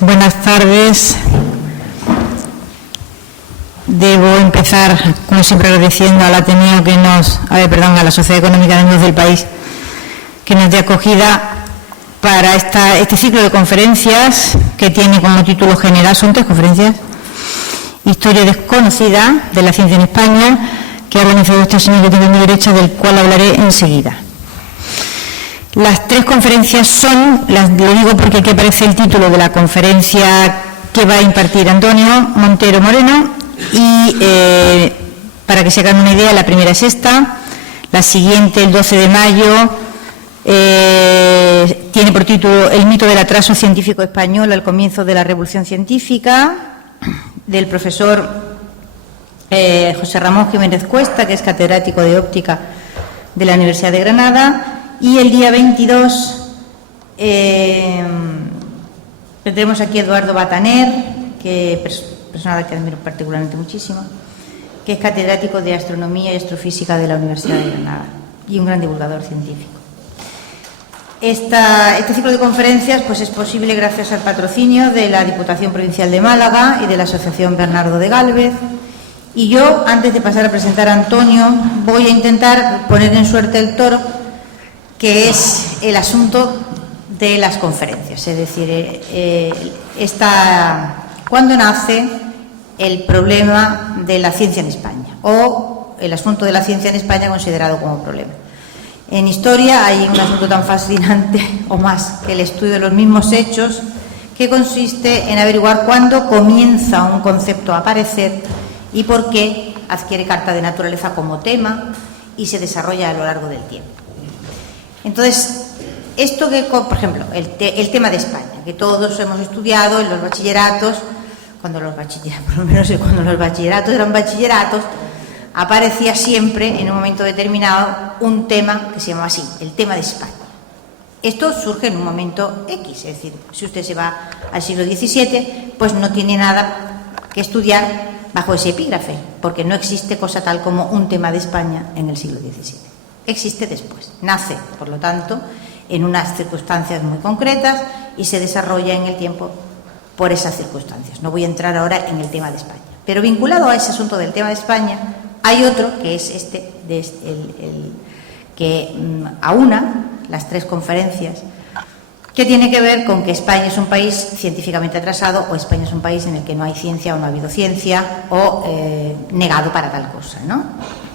Buenas tardes. Debo empezar, como siempre, agradeciendo al Ateneo que a la Sociedad Económica de Amigos del País, que nos dé acogida para este ciclo de conferencias que tiene como título general, son 3 conferencias: Historia desconocida de la ciencia en España, que ha organizado este señor que tengo a mi derecha, del cual hablaré enseguida. Las 3 conferencias son, lo digo porque aquí aparece el título de la conferencia que va a impartir Antonio Montero Moreno, y para que se hagan una idea, la primera es esta, la siguiente, el 12 de mayo, tiene por título El mito del atraso científico español al comienzo de la Revolución Científica, del profesor José Ramón Jiménez Cuesta, que es catedrático de óptica de la Universidad de Granada. Y el día 22 tendremos aquí a Eduardo Bataner, que persona que admiro particularmente muchísimo, que es catedrático de Astronomía y Astrofísica de la Universidad de Granada y un gran divulgador científico. Este ciclo de conferencias pues es posible gracias al patrocinio de la Diputación Provincial de Málaga y de la Asociación Bernardo de Gálvez. Y yo, antes de pasar a presentar a Antonio, voy a intentar poner en suerte el toro, que es el asunto de las conferencias, es decir, ¿cuándo nace el problema de la ciencia en España o el asunto de la ciencia en España considerado como problema? En historia hay un asunto tan fascinante o más que el estudio de los mismos hechos, que consiste en averiguar cuándo comienza un concepto a aparecer y por qué adquiere carta de naturaleza como tema y se desarrolla a lo largo del tiempo. Entonces, esto que, por ejemplo, el tema de España, que todos hemos estudiado en los bachilleratos, por lo menos cuando los bachilleratos eran bachilleratos, aparecía siempre en un momento determinado un tema que se llamaba así, el tema de España. Esto surge en un momento X, es decir, si usted se va al siglo XVII, pues no tiene nada que estudiar bajo ese epígrafe, porque no existe cosa tal como un tema de España en el siglo XVII. Existe después, nace, por lo tanto, en unas circunstancias muy concretas y se desarrolla en el tiempo por esas circunstancias. No voy a entrar ahora en el tema de España, pero vinculado a ese asunto del tema de España hay otro que es que aúna las 3 conferencias, que tiene que ver con que España es un país científicamente atrasado, o España es un país en el que no hay ciencia o no ha habido ciencia, o negado para tal cosa, ¿no?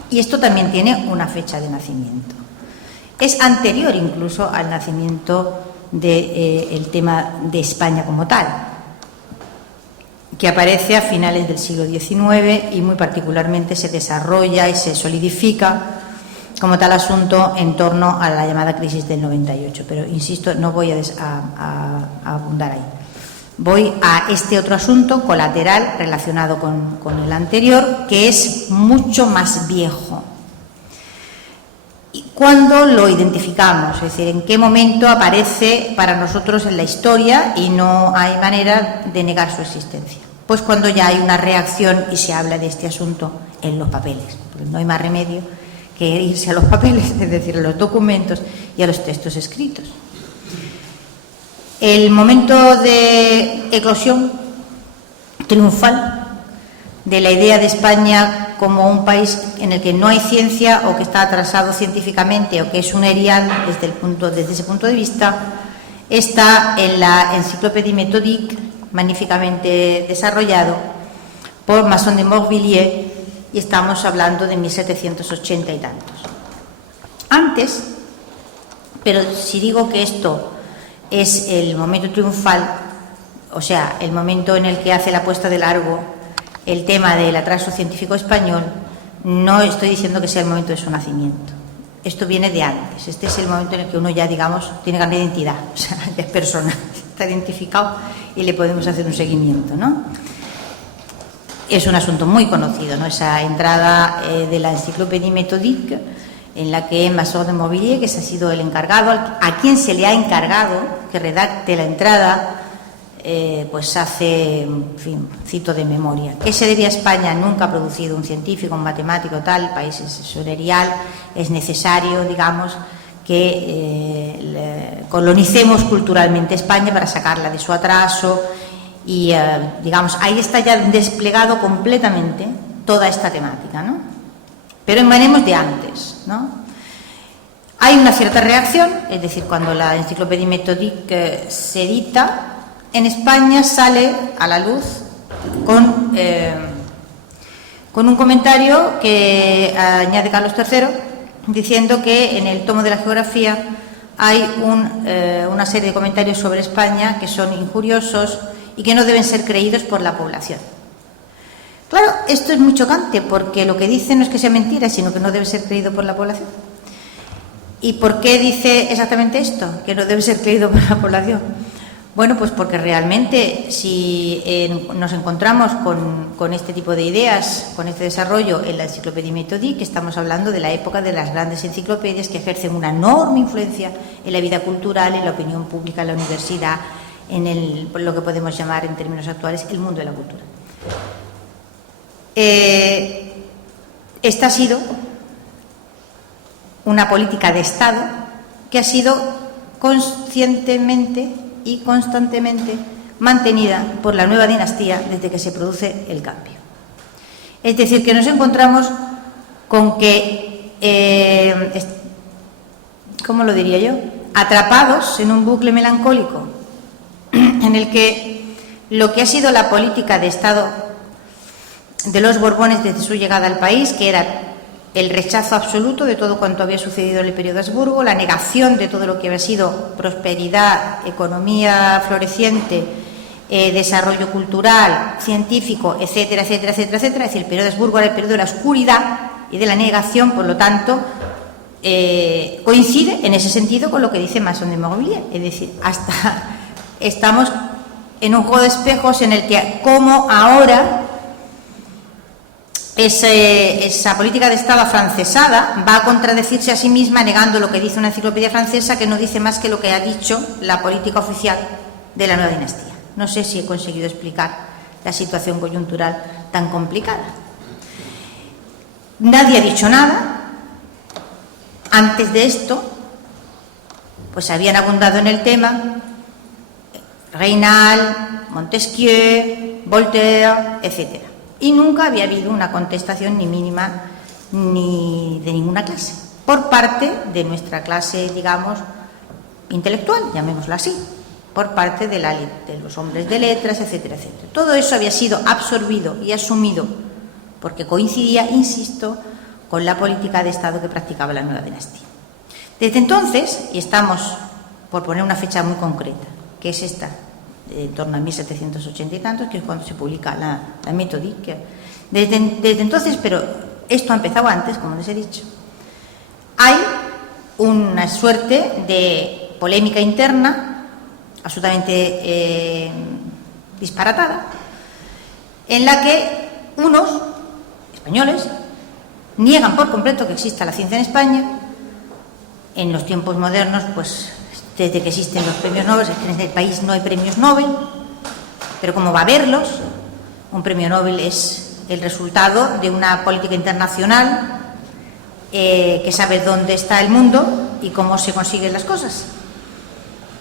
Y esto también tiene una fecha de nacimiento. Es anterior incluso al nacimiento del tema de España como tal, que aparece a finales del siglo XIX y muy particularmente se desarrolla y se solidifica como tal asunto en torno a la llamada crisis del 98. Pero, insisto, no voy a abundar ahí. Voy a este otro asunto colateral relacionado con el anterior, que es mucho más viejo. ¿Y cuándo lo identificamos? Es decir, ¿en qué momento aparece para nosotros en la historia y no hay manera de negar su existencia? Pues cuando ya hay una reacción y se habla de este asunto en los papeles, porque no hay más remedio que irse a los papeles, es decir, a los documentos y a los textos escritos. El momento de eclosión triunfal de la idea de España como un país en el que no hay ciencia o que está atrasado científicamente o que es un erial desde ese punto de vista, está en la Encyclopédie Méthodique, magníficamente desarrollado por Masson de Morvilliers, y estamos hablando de 1780 y tantos. Antes, pero si digo que esto es el momento triunfal, o sea, el momento en el que hace la puesta de largo el tema del atraso científico español, no estoy diciendo que sea el momento de su nacimiento. Esto viene de antes. Este es el momento en el que uno ya, digamos, tiene que cambiar de identidad, o sea, ya es persona, está identificado y le podemos hacer un seguimiento, ¿no? Es un asunto muy conocido, ¿no? Esa entrada de la Encyclopédie Méthodique, en la que Masson de Morvilliers, que ha sido el encargado, a quien se le ha encargado que redacte la entrada, pues hace, en fin, cito de memoria. ¿Qué se debe a España? Nunca ha producido un científico, un matemático, tal, el país es un erial, es necesario, digamos, que colonicemos culturalmente España para sacarla de su atraso y digamos, ahí está ya desplegado completamente toda esta temática, ¿no? Pero emanemos de antes, ¿no? Hay una cierta reacción, es decir, cuando la Enciclopédie Méthodique se edita, en España sale a la luz con un comentario que añade Carlos III, diciendo que en el tomo de la geografía hay una serie de comentarios sobre España que son injuriosos y que no deben ser creídos por la población. Claro, esto es muy chocante, porque lo que dice no es que sea mentira, sino que no debe ser creído por la población. ¿Y por qué dice exactamente esto? Que no debe ser creído por la población. Bueno, pues porque realmente si nos encontramos con este tipo de ideas, con este desarrollo en la Enciclopédie Méthodique, estamos hablando de la época de las grandes enciclopedias que ejercen una enorme influencia en la vida cultural, en la opinión pública, en la universidad, en lo que podemos llamar en términos actuales el mundo de la cultura. Esta ha sido una política de Estado que ha sido conscientemente y constantemente mantenida por la nueva dinastía desde que se produce el cambio. Es decir, que nos encontramos con que, ¿cómo lo diría yo?, atrapados en un bucle melancólico en el que lo que ha sido la política de Estado de los Borbones desde su llegada al país, que era el rechazo absoluto de todo cuanto había sucedido en el periodo de Habsburgo, la negación de todo lo que había sido prosperidad, economía floreciente, desarrollo cultural, científico, etcétera, etcétera, etcétera, etcétera. Es decir, el periodo de Habsburgo era el periodo de la oscuridad y de la negación, por lo tanto, coincide en ese sentido con lo que dice Masson de Morvilliers. Es decir, hasta estamos en un juego de espejos en el que, como ahora, esa política de Estado afrancesada va a contradecirse a sí misma negando lo que dice una enciclopedia francesa que no dice más que lo que ha dicho la política oficial de la nueva dinastía. No sé si he conseguido explicar la situación coyuntural tan complicada. Nadie ha dicho nada. Antes de esto, pues habían abundado en el tema Raynal, Montesquieu, Voltaire, etcétera. Y nunca había habido una contestación ni mínima ni de ninguna clase, por parte de nuestra clase, digamos, intelectual, llamémosla así, por parte de los hombres de letras, etcétera, etcétera. Todo eso había sido absorbido y asumido porque coincidía, insisto, con la política de Estado que practicaba la nueva dinastía. Desde entonces, y estamos por poner una fecha muy concreta, que es esta, en torno a 1780 y tantos, que es cuando se publica la Méthodique. Desde entonces, pero esto ha empezado antes, como les he dicho, hay una suerte de polémica interna absolutamente disparatada, en la que unos españoles niegan por completo que exista la ciencia en España. En los tiempos modernos, pues desde que existen los premios Nobel, es que en este país no hay premios Nobel, pero ¿cómo va a haberlos? Un premio Nobel es el resultado de una política internacional que sabe dónde está el mundo y cómo se consiguen las cosas.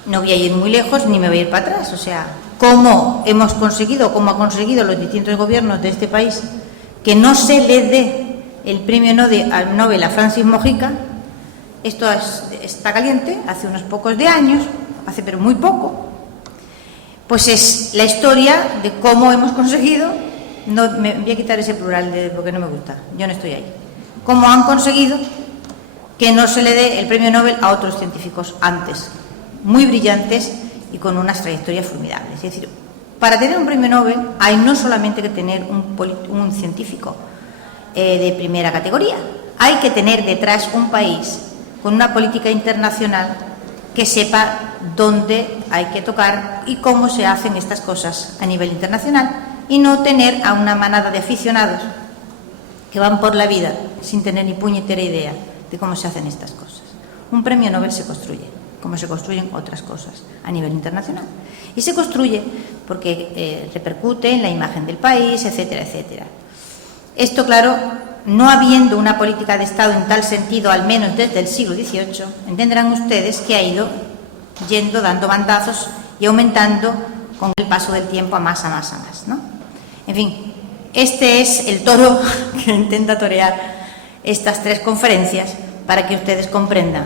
No voy a ir muy lejos ni me voy a ir para atrás, o sea, cómo hemos conseguido, cómo han conseguido los distintos gobiernos de este país que no se le dé el premio Nobel a Francis Mojica. Esto está caliente, hace unos pocos de años, hace pero muy poco, pues es la historia de cómo hemos conseguido, no, me voy a quitar ese plural porque no me gusta, yo no estoy ahí, cómo han conseguido que no se le dé el premio Nobel a otros científicos antes, muy brillantes y con unas trayectorias formidables. Es decir, para tener un premio Nobel hay no solamente que tener un científico de primera categoría, hay que tener detrás un país con una política internacional que sepa dónde hay que tocar y cómo se hacen estas cosas a nivel internacional, y no tener a una manada de aficionados que van por la vida sin tener ni puñetera idea de cómo se hacen estas cosas. Un premio Nobel se construye, como se construyen otras cosas a nivel internacional. Y se construye porque repercute en la imagen del país, etcétera, etcétera. Esto, claro, no habiendo una política de Estado en tal sentido, al menos desde el siglo XVIII, entenderán ustedes que ha ido yendo, dando bandazos y aumentando con el paso del tiempo a más, ¿no? En fin, este es el toro que intenta torear estas 3 conferencias para que ustedes comprendan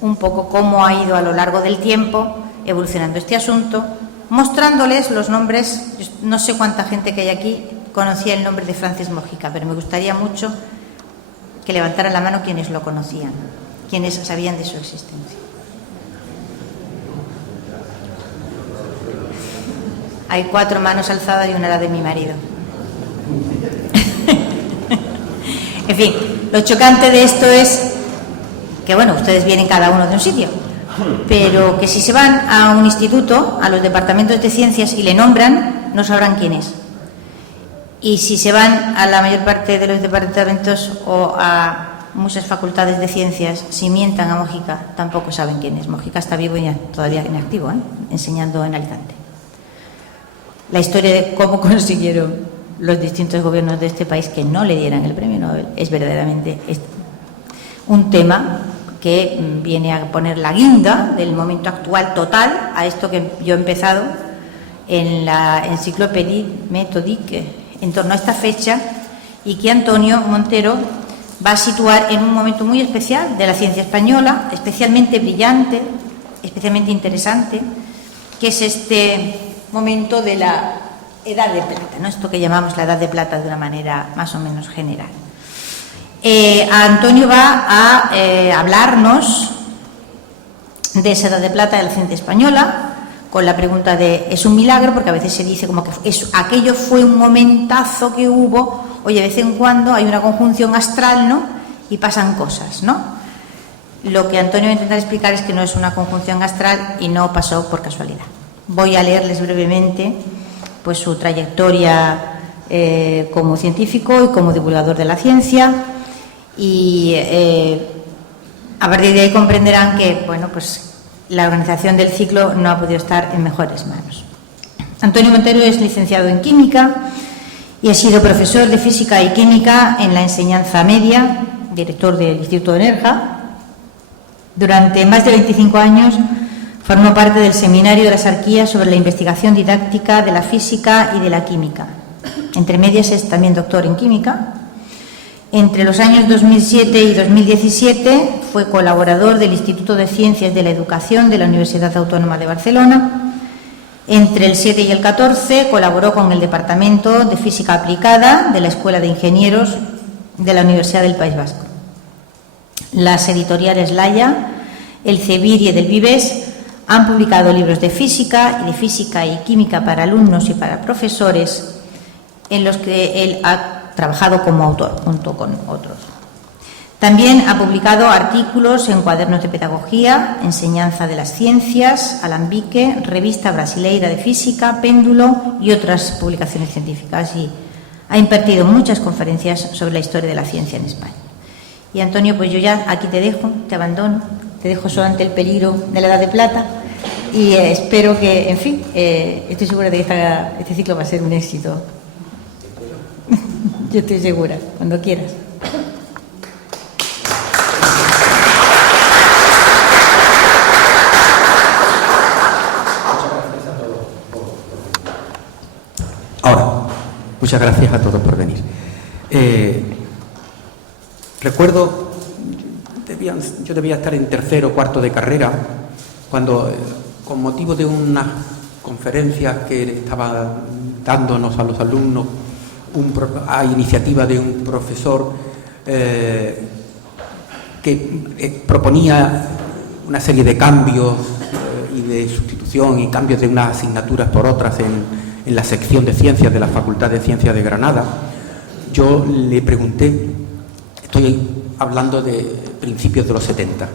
un poco cómo ha ido a lo largo del tiempo evolucionando este asunto, mostrándoles los nombres. No sé cuánta gente que hay aquí conocía el nombre de Francis Mojica, pero me gustaría mucho que levantaran la mano quienes lo conocían, quienes sabían de su existencia. Hay 4 manos alzadas y una la de mi marido. En fin, lo chocante de esto es que, bueno, ustedes vienen cada uno de un sitio, pero que si se van a un instituto, a los departamentos de ciencias y le nombran, no sabrán quién es. Y si se van a la mayor parte de los departamentos o a muchas facultades de ciencias, si mientan a Mojica, tampoco saben quién es. Mojica está vivo y todavía inactivo, enseñando en Alicante. La historia de cómo consiguieron los distintos gobiernos de este país que no le dieran el premio Nobel es verdaderamente un tema que viene a poner la guinda del momento actual total a esto que yo he empezado en la Encyclopédie Méthodique en torno a esta fecha, y que Antonio Montero va a situar en un momento muy especial de la ciencia española, especialmente brillante, especialmente interesante, que es este momento de la Edad de Plata, ¿no? Esto que llamamos la Edad de Plata de una manera más o menos general. Antonio va a hablarnos de esa Edad de Plata de la ciencia española, con la pregunta de, ¿es un milagro? Porque a veces se dice como que aquello fue un momentazo que hubo, oye, de vez en cuando hay una conjunción astral, ¿no? Y pasan cosas, ¿no? Lo que Antonio va a intentar explicar es que no es una conjunción astral y no pasó por casualidad. Voy a leerles brevemente pues su trayectoria como científico y como divulgador de la ciencia, y a partir de ahí comprenderán que, bueno, pues la organización del ciclo no ha podido estar en mejores manos. Antonio Montero es licenciado en Química y ha sido profesor de Física y Química en la enseñanza media, director del Instituto de Nerja. Durante más de 25 años formó parte del Seminario de las Arquías sobre la investigación didáctica de la física y de la química. Entre medias es también doctor en Química. Entre los años 2007 y 2017 fue colaborador del Instituto de Ciencias de la Educación de la Universidad Autónoma de Barcelona. Entre el 7 y el 14 colaboró con el Departamento de Física Aplicada de la Escuela de Ingenieros de la Universidad del País Vasco. Las editoriales Laya, El Cebir y del Vives han publicado libros de física y química para alumnos y para profesores, en los que él ha trabajado como autor, junto con otros. También ha publicado artículos en cuadernos de pedagogía, Enseñanza de las Ciencias, Alambique, Revista Brasileira de Física, Péndulo y otras publicaciones científicas, y ha impartido muchas conferencias sobre la historia de la ciencia en España. Y Antonio, pues yo ya aquí te dejo, te abandono, te dejo solo ante el peligro de la Edad de Plata, y espero que, en fin, estoy segura de que este ciclo va a ser un éxito. Yo estoy segura, cuando quieras. Ahora, muchas gracias a todos por venir. Recuerdo, yo debía estar en tercero o cuarto de carrera, cuando, con motivo de unas conferencias que estaba dándonos a los alumnos, a iniciativa de un profesor que proponía una serie de cambios y de sustitución y cambios de unas asignaturas por otras en la sección de ciencias de la Facultad de Ciencias de Granada. Yo le pregunté, estoy hablando de principios de los 70,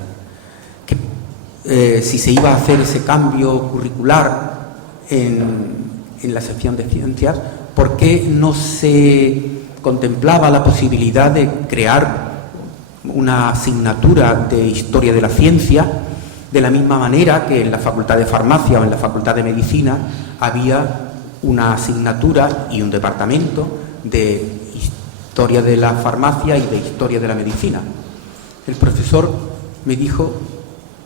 si se iba a hacer ese cambio curricular en la sección de ciencias, ¿por qué no se contemplaba la posibilidad de crear una asignatura de Historia de la Ciencia, de la misma manera que en la Facultad de Farmacia o en la Facultad de Medicina había una asignatura y un departamento de Historia de la Farmacia y de Historia de la Medicina? El profesor me dijo,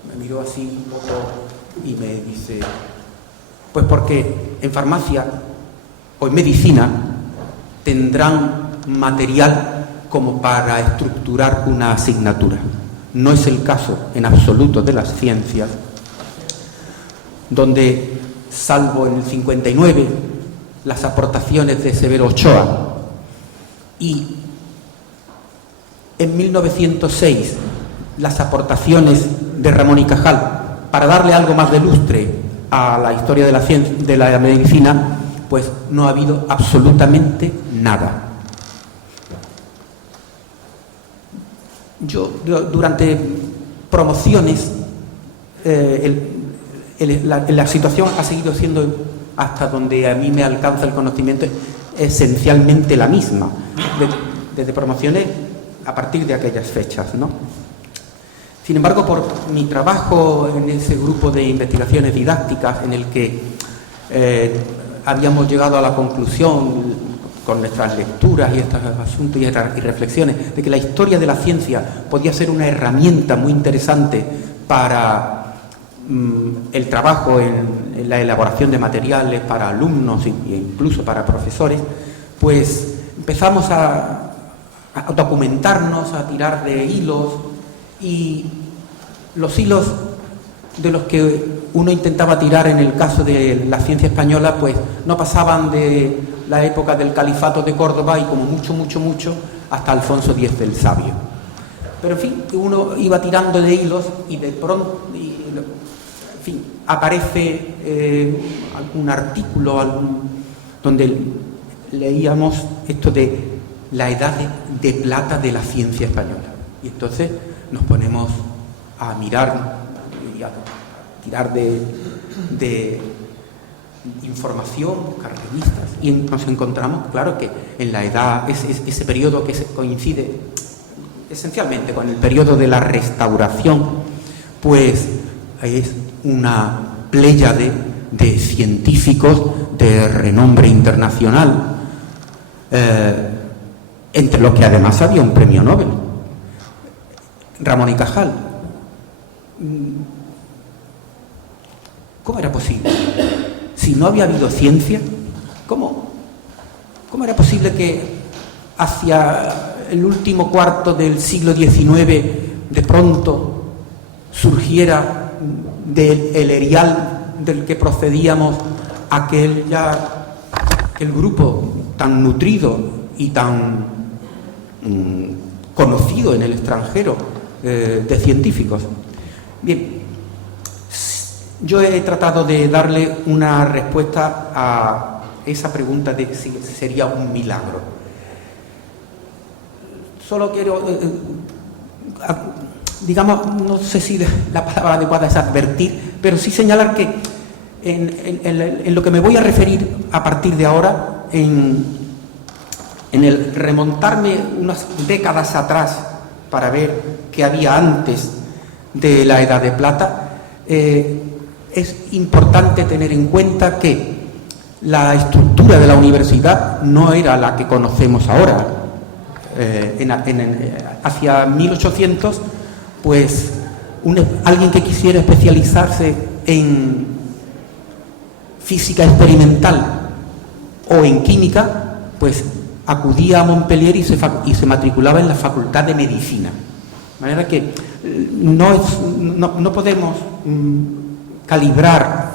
me miró así un poco y me dice: Pues porque en farmacia o en medicina tendrán material como para estructurar una asignatura. No es el caso en absoluto de las ciencias, donde, salvo en el 59, las aportaciones de Severo Ochoa y en 1906 las aportaciones de Ramón y Cajal, para darle algo más de lustre a la historia de la ciencia, de la medicina, pues no ha habido absolutamente nada. Yo durante promociones la situación ha seguido siendo, hasta donde a mí me alcanza el conocimiento, esencialmente la misma, desde promociones a partir de aquellas fechas, ¿no? Sin embargo, por mi trabajo en ese grupo de investigaciones didácticas en el que habíamos llegado a la conclusión, con nuestras lecturas y estos asuntos y reflexiones, de que la historia de la ciencia podía ser una herramienta muy interesante para el trabajo en la elaboración de materiales para alumnos e incluso para profesores, pues empezamos a documentarnos, a tirar de hilos, y los hilos de los que uno intentaba tirar en el caso de la ciencia española, pues no pasaban de la época del Califato de Córdoba y como mucho hasta Alfonso X el Sabio. Pero en fin, uno iba tirando de hilos y de pronto, en fin, aparece algún artículo donde leíamos esto de la edad de plata de la ciencia española. Y entonces nos ponemos a mirar y a tirar de información, buscar revistas, y nos encontramos, claro, que en la edad, ese periodo que coincide esencialmente con el periodo de la Restauración, pues es una pléyade de científicos de renombre internacional, entre los que además había un premio Nobel, Ramón y Cajal. ¿Cómo era posible? Si no había habido ciencia, ¿cómo era posible que hacia el último cuarto del siglo XIX de pronto surgiera del erial del que procedíamos aquel grupo tan nutrido y tan conocido en el extranjero de científicos? Bien, yo he tratado de darle una respuesta a esa pregunta de si sería un milagro. Solo quiero, digamos, no sé si la palabra adecuada es advertir, pero sí señalar que en lo que me voy a referir a partir de ahora, en el remontarme unas décadas atrás para ver qué había antes de la Edad de Plata, es importante tener en cuenta que la estructura de la universidad no era la que conocemos ahora. Hacia 1800, pues alguien que quisiera especializarse en física experimental o en química, pues acudía a Montpellier y se matriculaba en la Facultad de Medicina. De manera que no podemos calibrar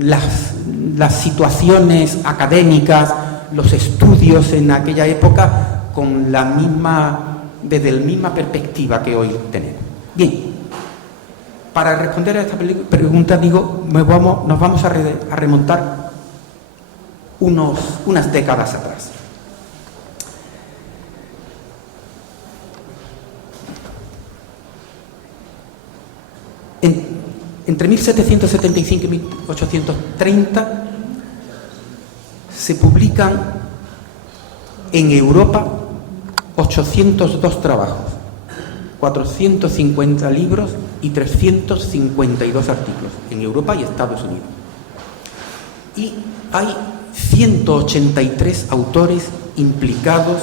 las situaciones académicas, los estudios en aquella época con desde la misma perspectiva que hoy tenemos. Bien, para responder a esta pregunta, digo, nos vamos a remontar unas décadas atrás. Entre 1775 y 1830 se publican en Europa 802 trabajos, 450 libros y 352 artículos en Europa y Estados Unidos. Y hay 183 autores implicados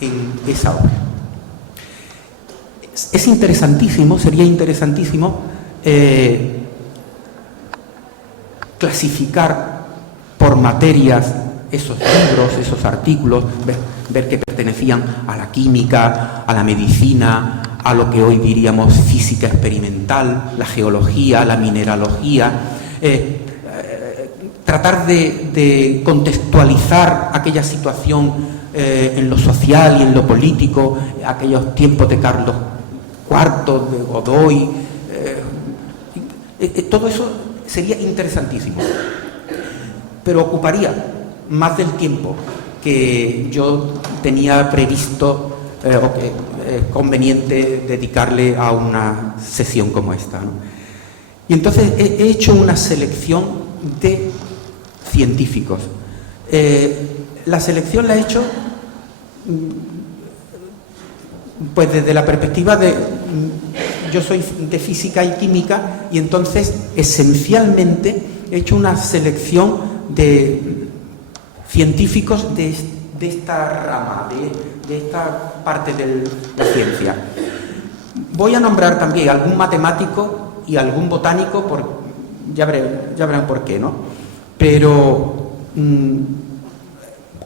en esa obra. Es interesantísimo, sería interesantísimo clasificar por materias esos libros, esos artículos, ver que pertenecían a la química, a la medicina, a lo que hoy diríamos física experimental, la geología, la mineralogía, tratar de contextualizar aquella situación en lo social y en lo político, aquellos tiempos de Carlos IV, de Godoy, todo eso sería interesantísimo, pero ocuparía más del tiempo que yo tenía previsto o que es conveniente dedicarle a una sesión como esta, ¿no? Y entonces he hecho una selección de científicos. La selección la he hecho pues desde la perspectiva de... Yo soy de física y química y entonces esencialmente he hecho una selección de científicos de esta rama, de esta parte de la ciencia. Voy a nombrar también algún matemático y algún botánico, ya verán por qué, ¿no? Pero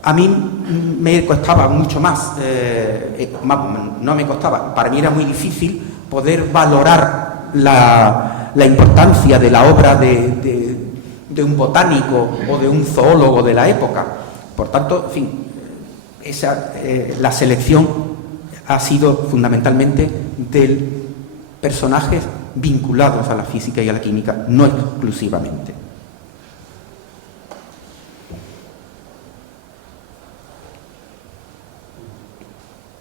a mí me costaba mucho más, no me costaba, para mí era muy difícil poder valorar la importancia de la obra de un botánico o de un zoólogo de la época. Por tanto, en fin, la selección ha sido fundamentalmente de personajes vinculados a la física y a la química, no exclusivamente.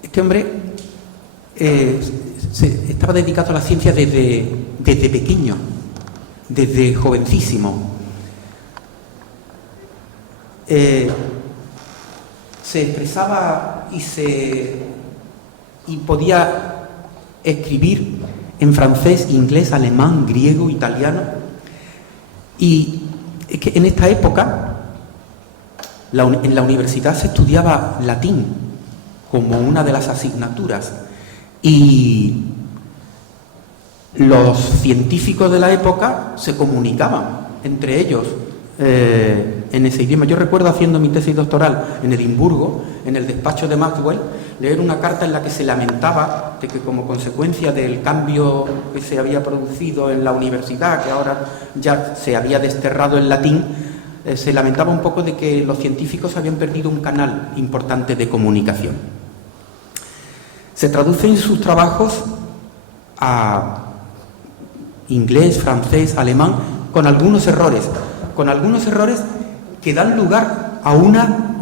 Este hombre estaba dedicado a la ciencia desde pequeño, desde jovencísimo. Se expresaba y podía escribir en francés, inglés, alemán, griego, italiano. Y es que en esta época en la universidad se estudiaba latín como una de las asignaturas y los científicos de la época se comunicaban entre ellos en ese idioma. Yo recuerdo haciendo mi tesis doctoral en Edimburgo, en el despacho de Maxwell, leer una carta en la que se lamentaba de que como consecuencia del cambio que se había producido en la universidad, que ahora ya se había desterrado el latín, se lamentaba un poco de que los científicos habían perdido un canal importante de comunicación. Se traducen sus trabajos a inglés, francés, alemán, con algunos errores que dan lugar a una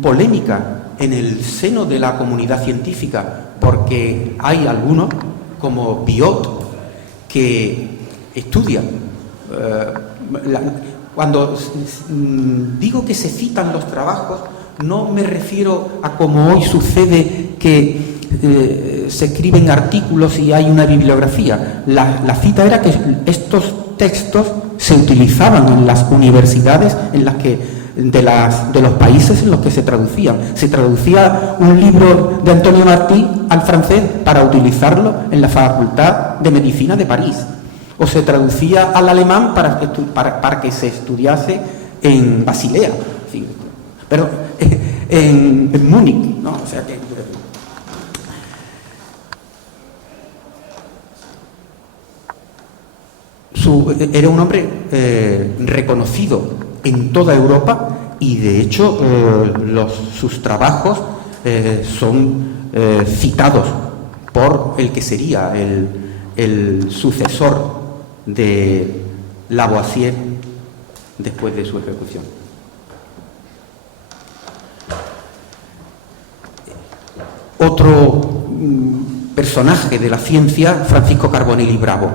polémica en el seno de la comunidad científica, porque hay algunos, como Biot, que estudian. Cuando digo que se citan los trabajos, no me refiero a como hoy sucede que se escriben artículos y hay una bibliografía. La cita era que estos textos se utilizaban en las universidades de los países en los que se traducían. Se traducía un libro de Antonio Martí al francés para utilizarlo en la Facultad de Medicina de París, o se traducía al alemán para que se estudiase en Basilea, sí, pero en Múnich, ¿no? O sea que era un hombre reconocido en toda Europa y de hecho sus trabajos son citados por el que sería el sucesor de Lavoisier después de su ejecución. Otro personaje de la ciencia, Francisco Carbonell y Bravo.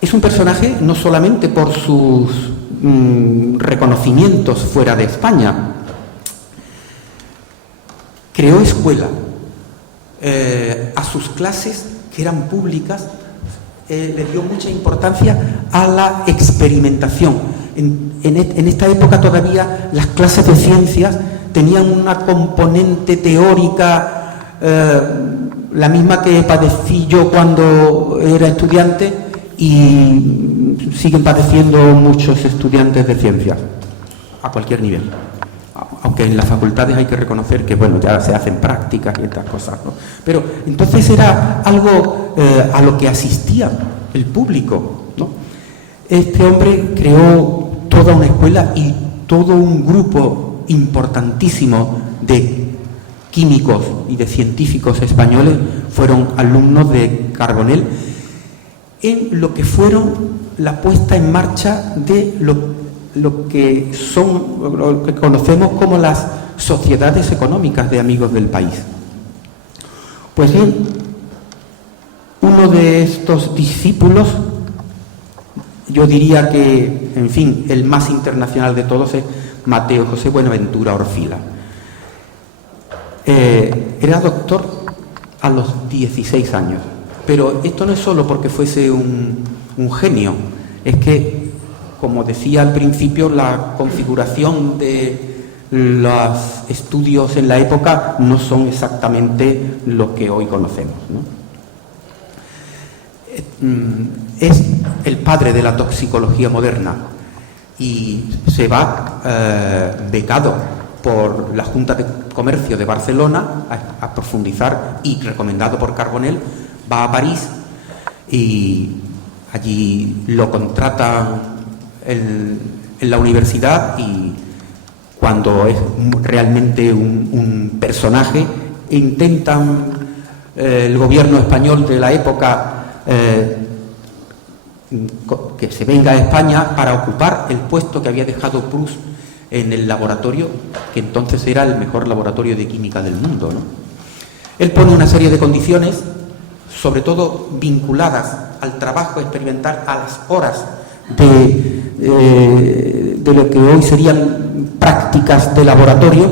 Es un personaje no solamente por sus reconocimientos fuera de España. Creó escuela. A sus clases, que eran públicas, le dio mucha importancia a la experimentación. En esta época todavía las clases de ciencias tenían una componente teórica, la misma que padecí yo cuando era estudiante, y siguen padeciendo muchos estudiantes de ciencias, a cualquier nivel. Aunque en las facultades hay que reconocer que, bueno, ya se hacen prácticas y estas cosas, ¿no? Pero entonces era algo a lo que asistía el público, ¿no? Este hombre creó toda una escuela y todo un grupo importantísimo de químicos y de científicos españoles fueron alumnos de Carbonell en lo que fueron la puesta en marcha de lo que conocemos como las sociedades económicas de amigos del país. Pues bien, uno de estos discípulos, yo diría que, en fin, el más internacional de todos es Mateo José Buenaventura Orfila. Era doctor a los 16 años, pero esto no es solo porque fuese un genio, es que, como decía al principio, la configuración de los estudios en la época no son exactamente lo que hoy conocemos, ¿no? Es el padre de la toxicología moderna y se va becado por la Junta de Comercio de Barcelona a profundizar, y recomendado por Carbonell, va a París y allí lo contratan en la universidad, y cuando es realmente un personaje, intentan el gobierno español de la época que se venga a España para ocupar el puesto que había dejado Proust en el laboratorio, que entonces era el mejor laboratorio de química del mundo, ¿no? Él pone una serie de condiciones, sobre todo vinculadas al trabajo experimental, a las horas de lo que hoy serían prácticas de laboratorio,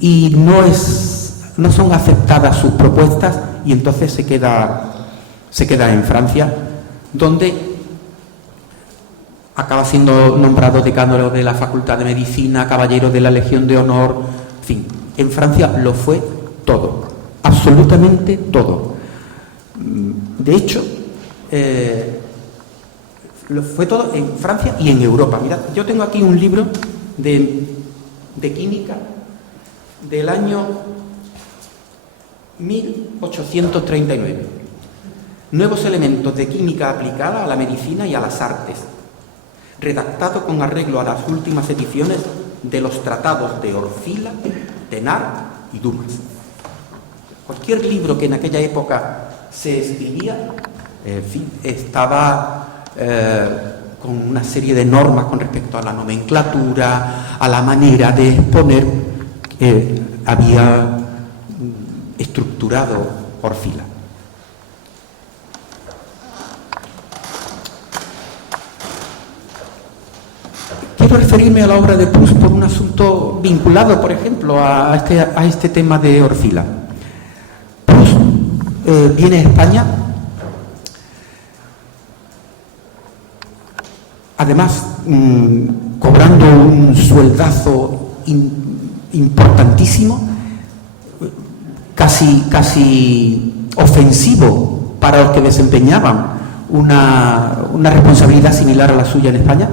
y no son aceptadas sus propuestas, y entonces se queda en Francia, donde acaba siendo nombrado decano de la Facultad de Medicina, caballero de la Legión de Honor, en fin, en Francia lo fue todo, absolutamente todo. De hecho, lo fue todo en Francia y en Europa. Mirad, yo tengo aquí un libro de química del año 1839. Nuevos elementos de química aplicada a la medicina y a las artes, redactado con arreglo a las últimas ediciones de los tratados de Orfila, Thenard y Dumas. Cualquier libro que en aquella época se escribía, en fin, estaba con una serie de normas con respecto a la nomenclatura, a la manera de exponer que había estructurado Orfila. Quiero referirme a la obra de Proust por un asunto vinculado, por ejemplo, a este tema de Orfila. Proust viene a España, además cobrando un sueldazo importantísimo, casi ofensivo para los que desempeñaban una responsabilidad similar a la suya en España.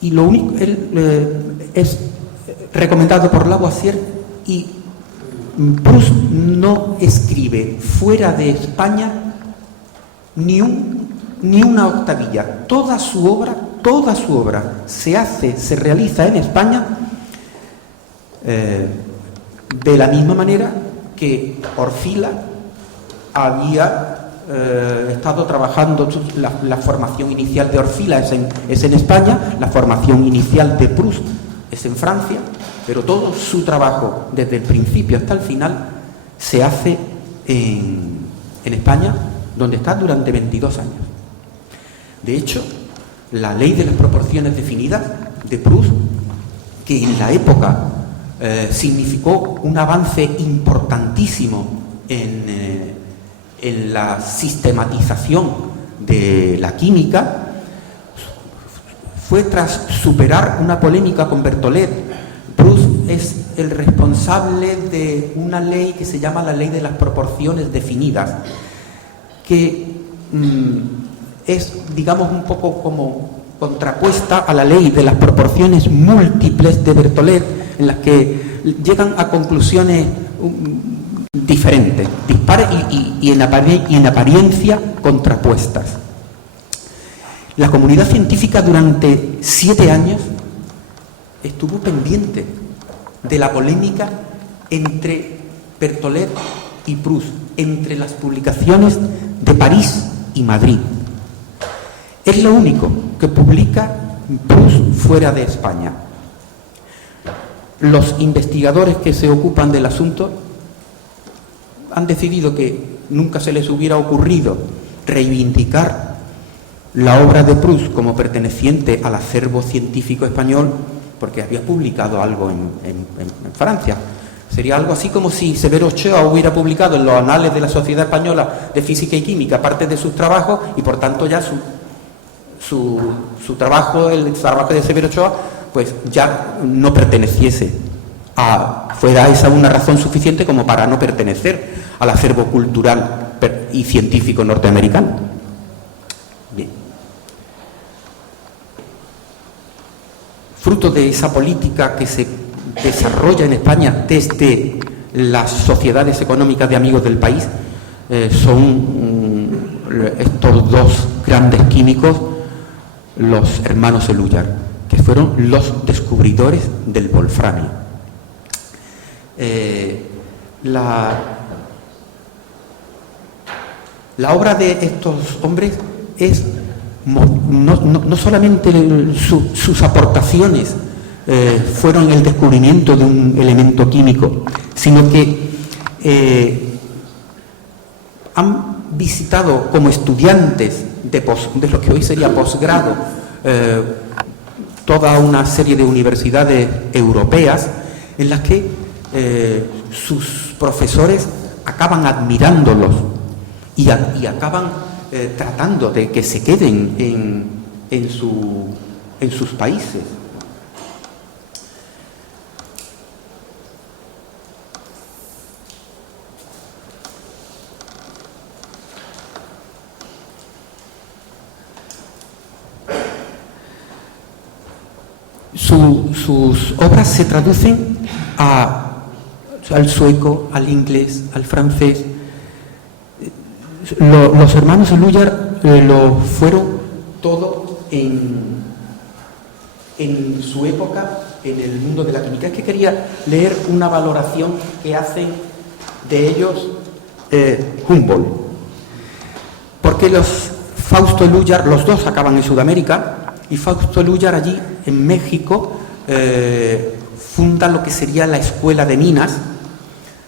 Y lo único, él es recomendado por Lavoisier, y Proust no escribe fuera de España ni una octavilla. Toda su obra se realiza en España, de la misma manera que Orfila había estado trabajando. La formación inicial de Orfila es en España, la formación inicial de Proust es en Francia, pero todo su trabajo desde el principio hasta el final se hace en España, donde está durante 22 años. De hecho, la ley de las proporciones definidas de Proust, que en la época significó un avance importantísimo en la sistematización de la química, fue tras superar una polémica con Berthollet. Proust es el responsable de una ley que se llama la Ley de las Proporciones Definidas, que es, digamos, un poco como contrapuesta a la Ley de las Proporciones Múltiples de Berthollet, en las que llegan a conclusiones diferentes, dispares y en apariencia contrapuestas. La comunidad científica durante 7 años estuvo pendiente de la polémica entre Berthollet y Proust, entre las publicaciones de París y Madrid. Es lo único que publica Proust fuera de España. Los investigadores que se ocupan del asunto han decidido que nunca se les hubiera ocurrido reivindicar la obra de Proust como perteneciente al acervo científico español, porque había publicado algo en Francia. Sería algo así como si Severo Ochoa hubiera publicado en los anales de la Sociedad Española de Física y Química parte de sus trabajos, y por tanto ya su trabajo, el trabajo de Severo Ochoa, pues ya no perteneciese fuera esa una razón suficiente como para no pertenecer al acervo cultural y científico norteamericano. Bien. Fruto de esa política que se desarrolla en España desde las sociedades económicas de amigos del país, son estos dos grandes químicos, los hermanos Elújar, que fueron los descubridores del wolframio. La obra de estos hombres es no solamente sus aportaciones fueron el descubrimiento de un elemento químico, sino que han visitado como estudiantes de lo que hoy sería posgrado toda una serie de universidades europeas en las que sus profesores acaban admirándolos y acaban tratando de que se queden en sus países. Sus obras se traducen al sueco, al inglés, al francés. Los hermanos Elújar lo fueron todo en su época en el mundo de la química. Es que quería leer una valoración que hacen de ellos Humboldt, porque Fausto Elújar, los dos acaban en Sudamérica, y Fausto Elújar allí en México funda lo que sería la Escuela de Minas,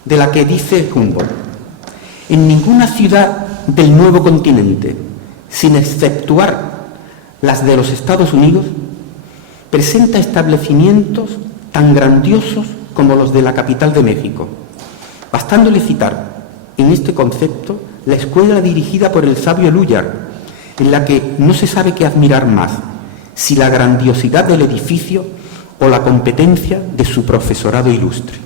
de la que dice Humboldt: en ninguna ciudad del nuevo continente, sin exceptuar las de los Estados Unidos, presenta establecimientos tan grandiosos como los de la capital de México, bastándole citar en este concepto la escuela dirigida por el sabio Elújar, en la que no se sabe qué admirar más, si la grandiosidad del edificio o la competencia de su profesorado ilustre.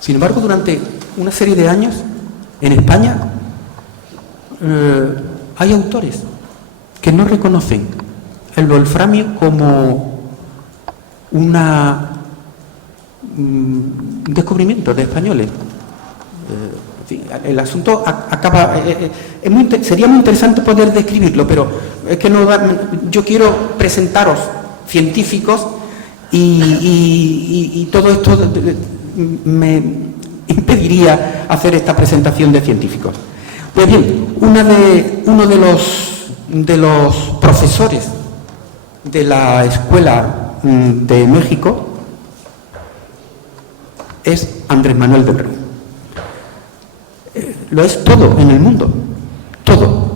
Sin embargo, durante una serie de años, en España, hay autores que no reconocen el wolframio como un descubrimiento de españoles. El asunto acaba... sería muy interesante poder describirlo, pero es que yo quiero presentaros científicos y todo esto me impediría hacer esta presentación de científicos. Pues bien, uno de los profesores de la Escuela de México es Andrés Manuel del Río. Lo es todo en el mundo, todo.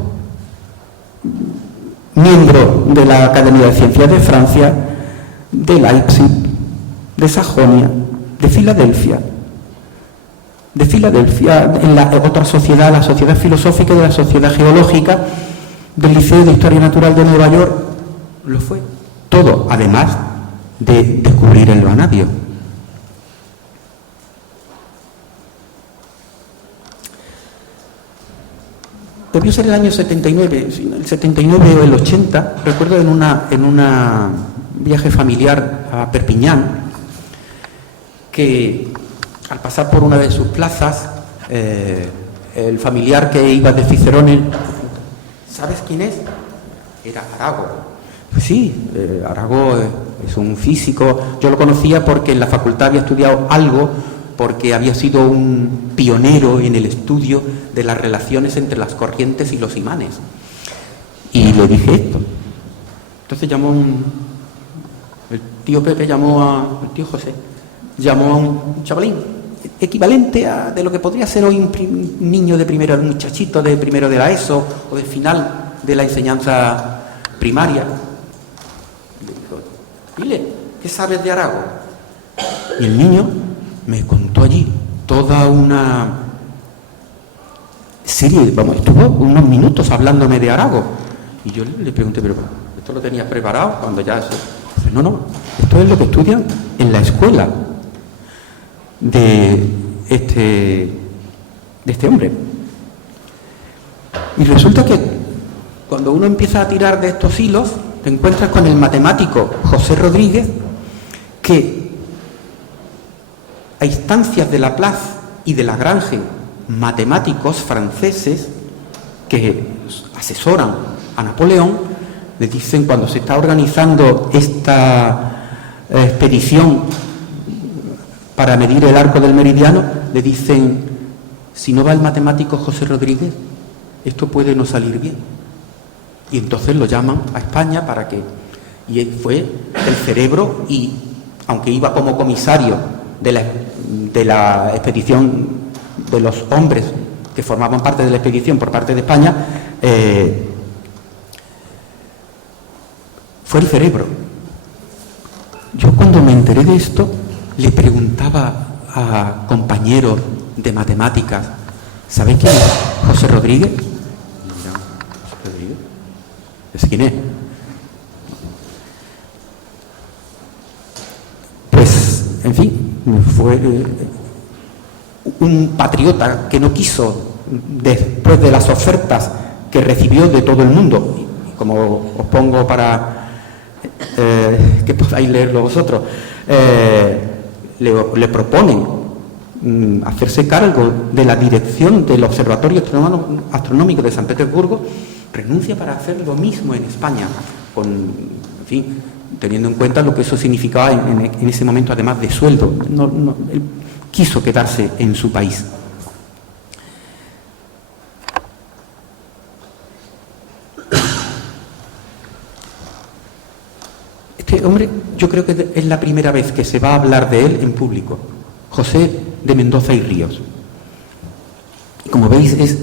Miembro de la Academia de Ciencias de Francia, de Leipzig, de Sajonia, de Filadelfia, en la otra sociedad, la Sociedad Filosófica y de la Sociedad Geológica, del Liceo de Historia Natural de Nueva York. Lo fue todo. todo, además de descubrir el vanadio. Debió ser el año 79, el 79 o el 80, recuerdo en una viaje familiar a Perpiñán, que al pasar por una de sus plazas, el familiar que iba de Cicerone, ¿sabes quién es? Era Arago. Pues sí, Arago es un físico. Yo lo conocía porque en la facultad había estudiado algo, porque había sido un pionero en el estudio de las relaciones entre las corrientes y los imanes. Y le dije esto. Entonces el tío Pepe el tío José llamó a un chavalín, equivalente a de lo que podría ser hoy un niño de primero, un muchachito de primero de la ESO o de final de la enseñanza primaria. Le dijo, dile, ¿qué sabes de Arago? Y el niño me contó allí toda una serie, estuvo unos minutos hablándome de Arago. Y yo le pregunté, ¿pero esto lo tenías preparado cuando ya eso? Dice, no, esto es lo que estudian en la escuela de este hombre. Y resulta que cuando uno empieza a tirar de estos hilos, te encuentras con el matemático José Rodríguez, que a instancias de Laplace y de Lagrange, matemáticos franceses que asesoran a Napoleón, le dicen, cuando se está organizando esta expedición para medir el arco del meridiano, le dicen, si no va el matemático José Rodríguez, esto puede no salir bien. Y entonces lo llaman a España para que... Y él fue el cerebro, y aunque iba como comisario de la expedición, de los hombres que formaban parte de la expedición por parte de España, fue el cerebro. Yo cuando me enteré de esto, le preguntaba a compañeros de matemáticas, ¿sabéis quién es José Rodríguez? ¿José Rodríguez? ¿Es quién es? Pues, en fin, fue un patriota que no quiso, después de las ofertas que recibió de todo el mundo, y como os pongo para que podáis leerlo vosotros, le proponen hacerse cargo de la dirección del Observatorio Astronómico de San Petersburgo, renuncia para hacer lo mismo en España, en fin, teniendo en cuenta lo que eso significaba en ese momento, además de sueldo. Él quiso quedarse en su país. Este hombre, yo creo que es la primera vez que se va a hablar de él en público. José de Mendoza y Ríos. Como veis, es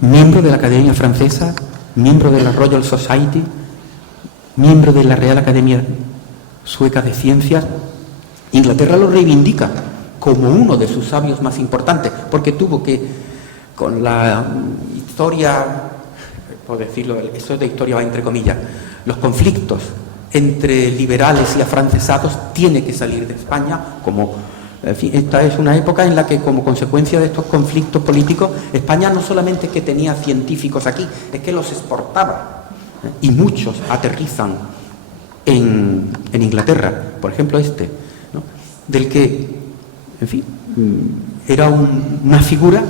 miembro de la Academia Francesa, miembro de la Royal Society, miembro de la Real Academia Sueca de Ciencias. Inglaterra lo reivindica como uno de sus sabios más importantes, porque tuvo que, con la historia, por decirlo, eso de historia va entre comillas, los conflictos entre liberales y afrancesados, tiene que salir de España. En fin, esta es una época en la que, como consecuencia de estos conflictos políticos, España no solamente es que tenía científicos aquí, es que los exportaba, y muchos aterrizan en Inglaterra. Por ejemplo, ¿no? Del que, en fin, era una figura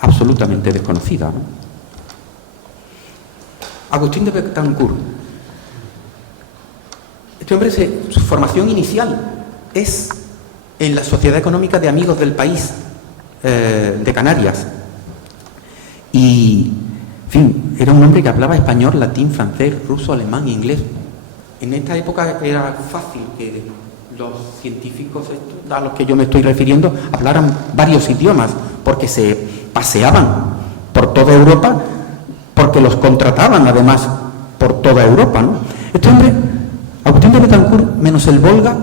absolutamente desconocida, ¿no? Agustín de Betancourt. Este hombre, su formación inicial es en la Sociedad Económica de Amigos del País de Canarias. Y, en fin, era un hombre que hablaba español, latín, francés, ruso, alemán e inglés. En esta época era fácil que los científicos a los que yo me estoy refiriendo hablaran varios idiomas, porque se paseaban por toda Europa, porque los contrataban además por toda Europa, ¿no? Este hombre, Agustín de Betancourt, menos el Volga,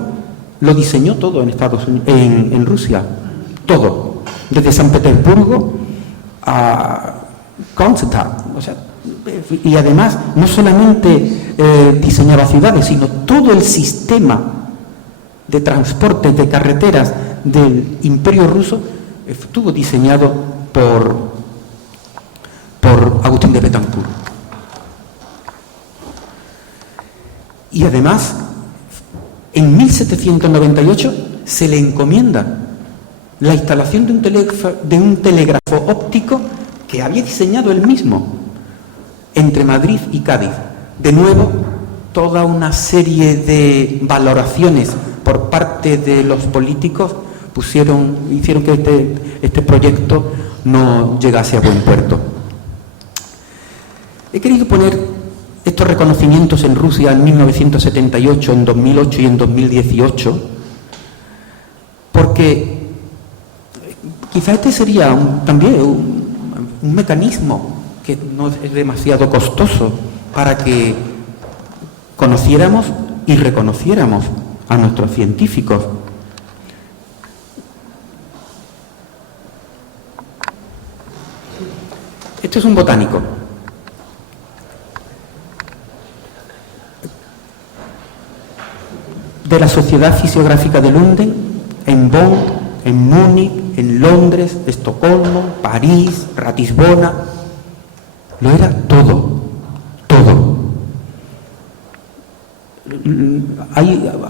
lo diseñó todo en Estados Unidos, en Rusia, todo, desde San Petersburgo a Kronstadt, o sea, Y además, no solamente diseñaba ciudades, sino todo el sistema de transporte, de carreteras del Imperio ruso estuvo diseñado por Agustín de Betancourt. Y además, en 1798 se le encomienda la instalación de un telégrafo óptico que había diseñado él mismo entre Madrid y Cádiz. De nuevo, toda una serie de valoraciones por parte de los políticos hicieron que este proyecto no llegase a buen puerto. He querido poner estos reconocimientos en Rusia en 1978, en 2008 y en 2018, porque quizá este sería también un mecanismo que no es demasiado costoso para que conociéramos y reconociéramos a nuestros científicos. Este es un botánico. De la Sociedad Fisiográfica de Londres, en Bonn, en Múnich, en Londres, Estocolmo, París, Ratisbona. Lo era todo, todo.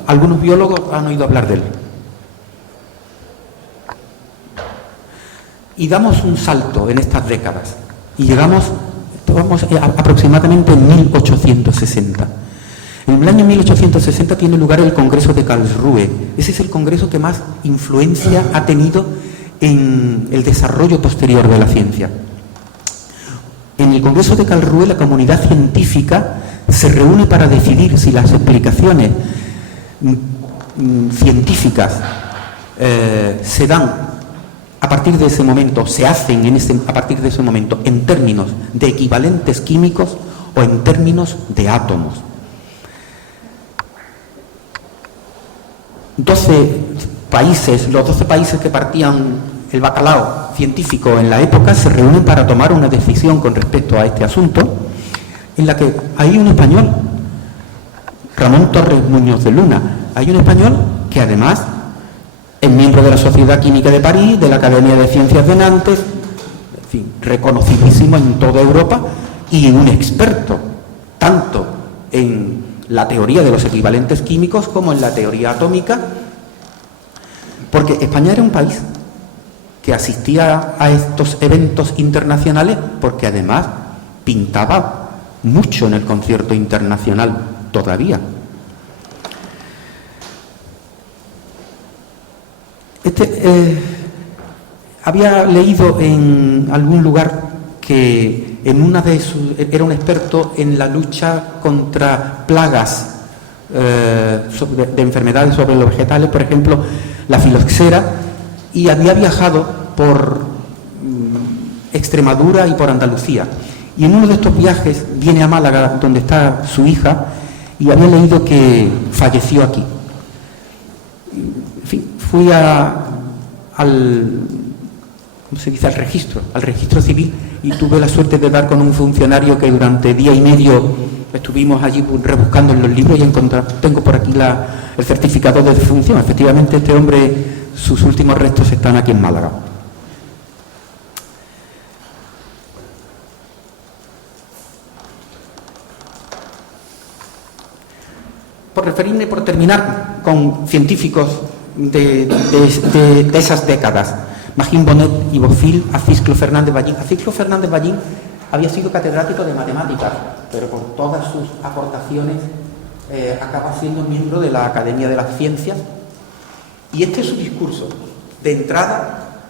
Algunos biólogos han oído hablar de él. Y damos un salto en estas décadas y llegamos aproximadamente en 1860. En el año 1860 tiene lugar el Congreso de Karlsruhe. Ese es el congreso que más influencia ha tenido en el desarrollo posterior de la ciencia. En el Congreso de Karlsruhe la comunidad científica se reúne para decidir si las explicaciones científicas se dan a partir de ese momento, se hacen a partir de ese momento en términos de equivalentes químicos o en términos de átomos. 12 países, los 12 países que partían el bacalao científico en la época, se reúnen para tomar una decisión con respecto a este asunto, en la que hay un español, Ramón Torres Muñoz de Luna. Hay un español que además es miembro de la Sociedad Química de París, de la Academia de Ciencias de Nantes, en fin, reconocidísimo en toda Europa y un experto tanto en la teoría de los equivalentes químicos como en la teoría atómica, porque España era un país que asistía a estos eventos internacionales porque además pintaba mucho en el concierto internacional todavía. Había leído en algún lugar que era un experto en la lucha contra plagas de enfermedades sobre los vegetales, por ejemplo, la filoxera, y había viajado por Extremadura y por Andalucía. Y en uno de estos viajes viene a Málaga, donde está su hija, y había leído que falleció aquí. En fin, fui al registro civil, y tuve la suerte de dar con un funcionario que durante día y medio estuvimos allí rebuscando en los libros y tengo por aquí el certificado de defunción. Efectivamente, este hombre, sus últimos restos están aquí en Málaga. Por terminar con científicos de esas décadas, Magín Bonet y Bofill, Acisclo Fernández Ballín. Acisclo Fernández Ballín había sido catedrático de matemáticas, pero por todas sus aportaciones acaba siendo miembro de la Academia de las Ciencias, y este es su discurso de entrada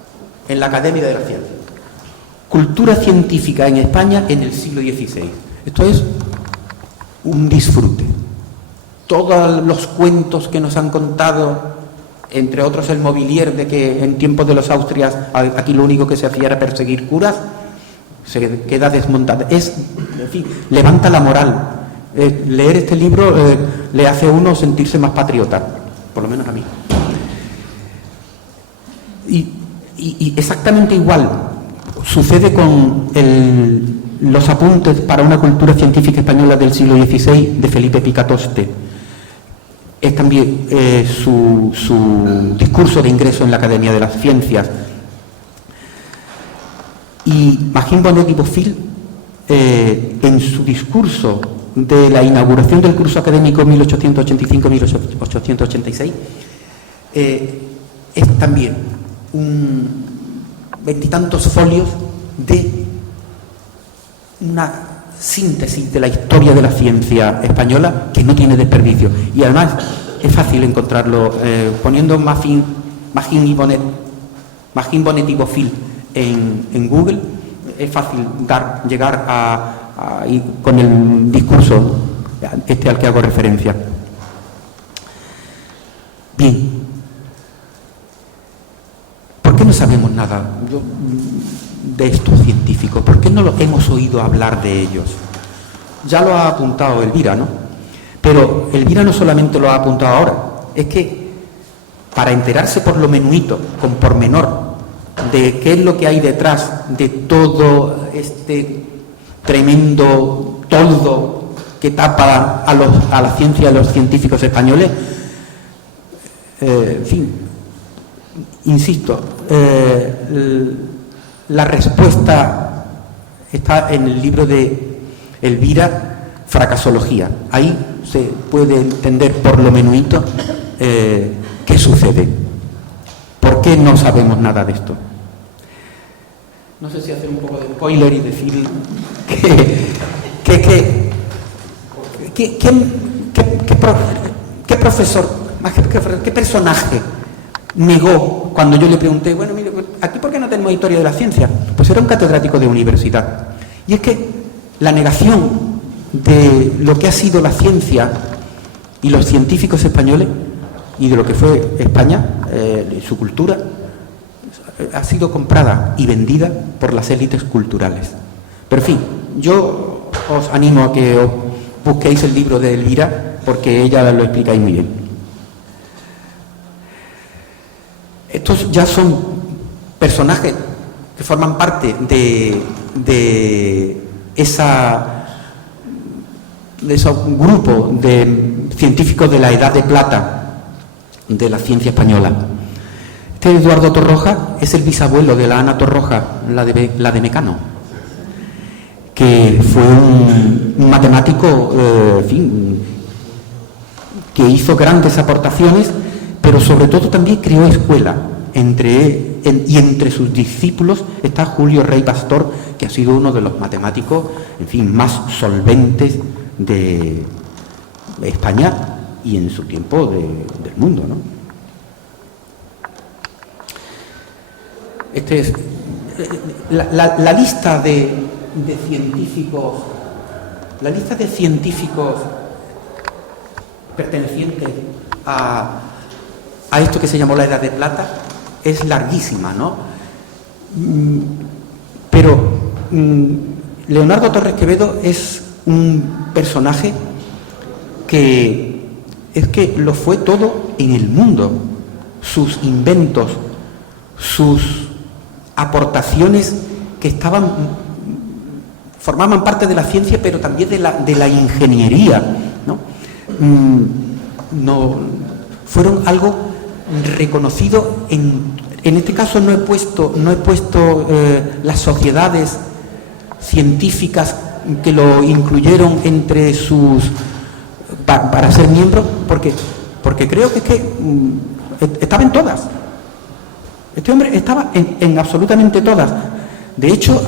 en la Academia de las Ciencias. Cultura científica en España en el siglo XVI. Esto es un disfrute. Todos los cuentos que nos han contado, entre otros el Mobilier, de que en tiempos de los Austrias aquí lo único que se hacía era perseguir curas, se queda desmontada. En fin, levanta la moral. Leer este libro le hace a uno sentirse más patriota, por lo menos a mí. Y exactamente igual sucede con el Los apuntes para una cultura científica española del siglo XVI de Felipe Picatoste. Es también su discurso de ingreso en la Academia de las Ciencias. Y Magín Bonet y Bofill, en su discurso de la inauguración del curso académico 1885-1886, es también un veintitantos folios de una síntesis de la historia de la ciencia española que no tiene desperdicio. Y además es fácil encontrarlo poniendo Magín Bonet y Bofill en Google. Es fácil llegar y con el discurso al que hago referencia. Bien, ¿por qué no sabemos nada de estos científicos? ¿Por qué no hemos oído hablar de ellos? Ya lo ha apuntado Elvira, ¿no? Pero Elvira no solamente lo ha apuntado ahora, es que para enterarse por lo menuito, con pormenor, de qué es lo que hay detrás de todo este tremendo toldo que tapa a la ciencia y a los científicos españoles, en fin, insisto, la respuesta está en el libro de Elvira, Fracasología. Ahí se puede entender por lo menuito qué sucede. ¿Por qué no sabemos nada de esto? No sé si hacer un poco de spoiler y decir ¿qué profesor, qué personaje negó cuando yo le pregunté, bueno, mire, ¿aquí por qué no tenemos historia de la ciencia? Pues era un catedrático de universidad. Y es que la negación de lo que ha sido la ciencia y los científicos españoles y de lo que fue España, su cultura, ha sido comprada y vendida por las élites culturales. Pero en fin, yo os animo a que os busquéis el libro de Elvira, porque ella lo explicáis muy bien. Estos ya son personajes que forman parte de ese grupo de científicos de la Edad de Plata de la ciencia española. Este Eduardo Torroja es el bisabuelo de la Ana Torroja, la de Mecano, que fue un matemático, en fin, que hizo grandes aportaciones, pero sobre todo también creó escuela. Entre sus discípulos está Julio Rey Pastor, que ha sido uno de los matemáticos, en fin, más solventes de España y en su tiempo del mundo, ¿no? Este es la lista de científicos, la lista de científicos pertenecientes a esto que se llamó la Edad de Plata es larguísima, ¿no? Pero Leonardo Torres Quevedo es un personaje que lo fue todo en el mundo. Sus inventos, sus aportaciones que formaban parte de la ciencia, pero también de la ingeniería, ¿no? Fueron algo reconocido. En este caso no he puesto las sociedades científicas que lo incluyeron entre para ser miembro, porque creo que estaba en todas. Este hombre estaba en absolutamente todas. De hecho,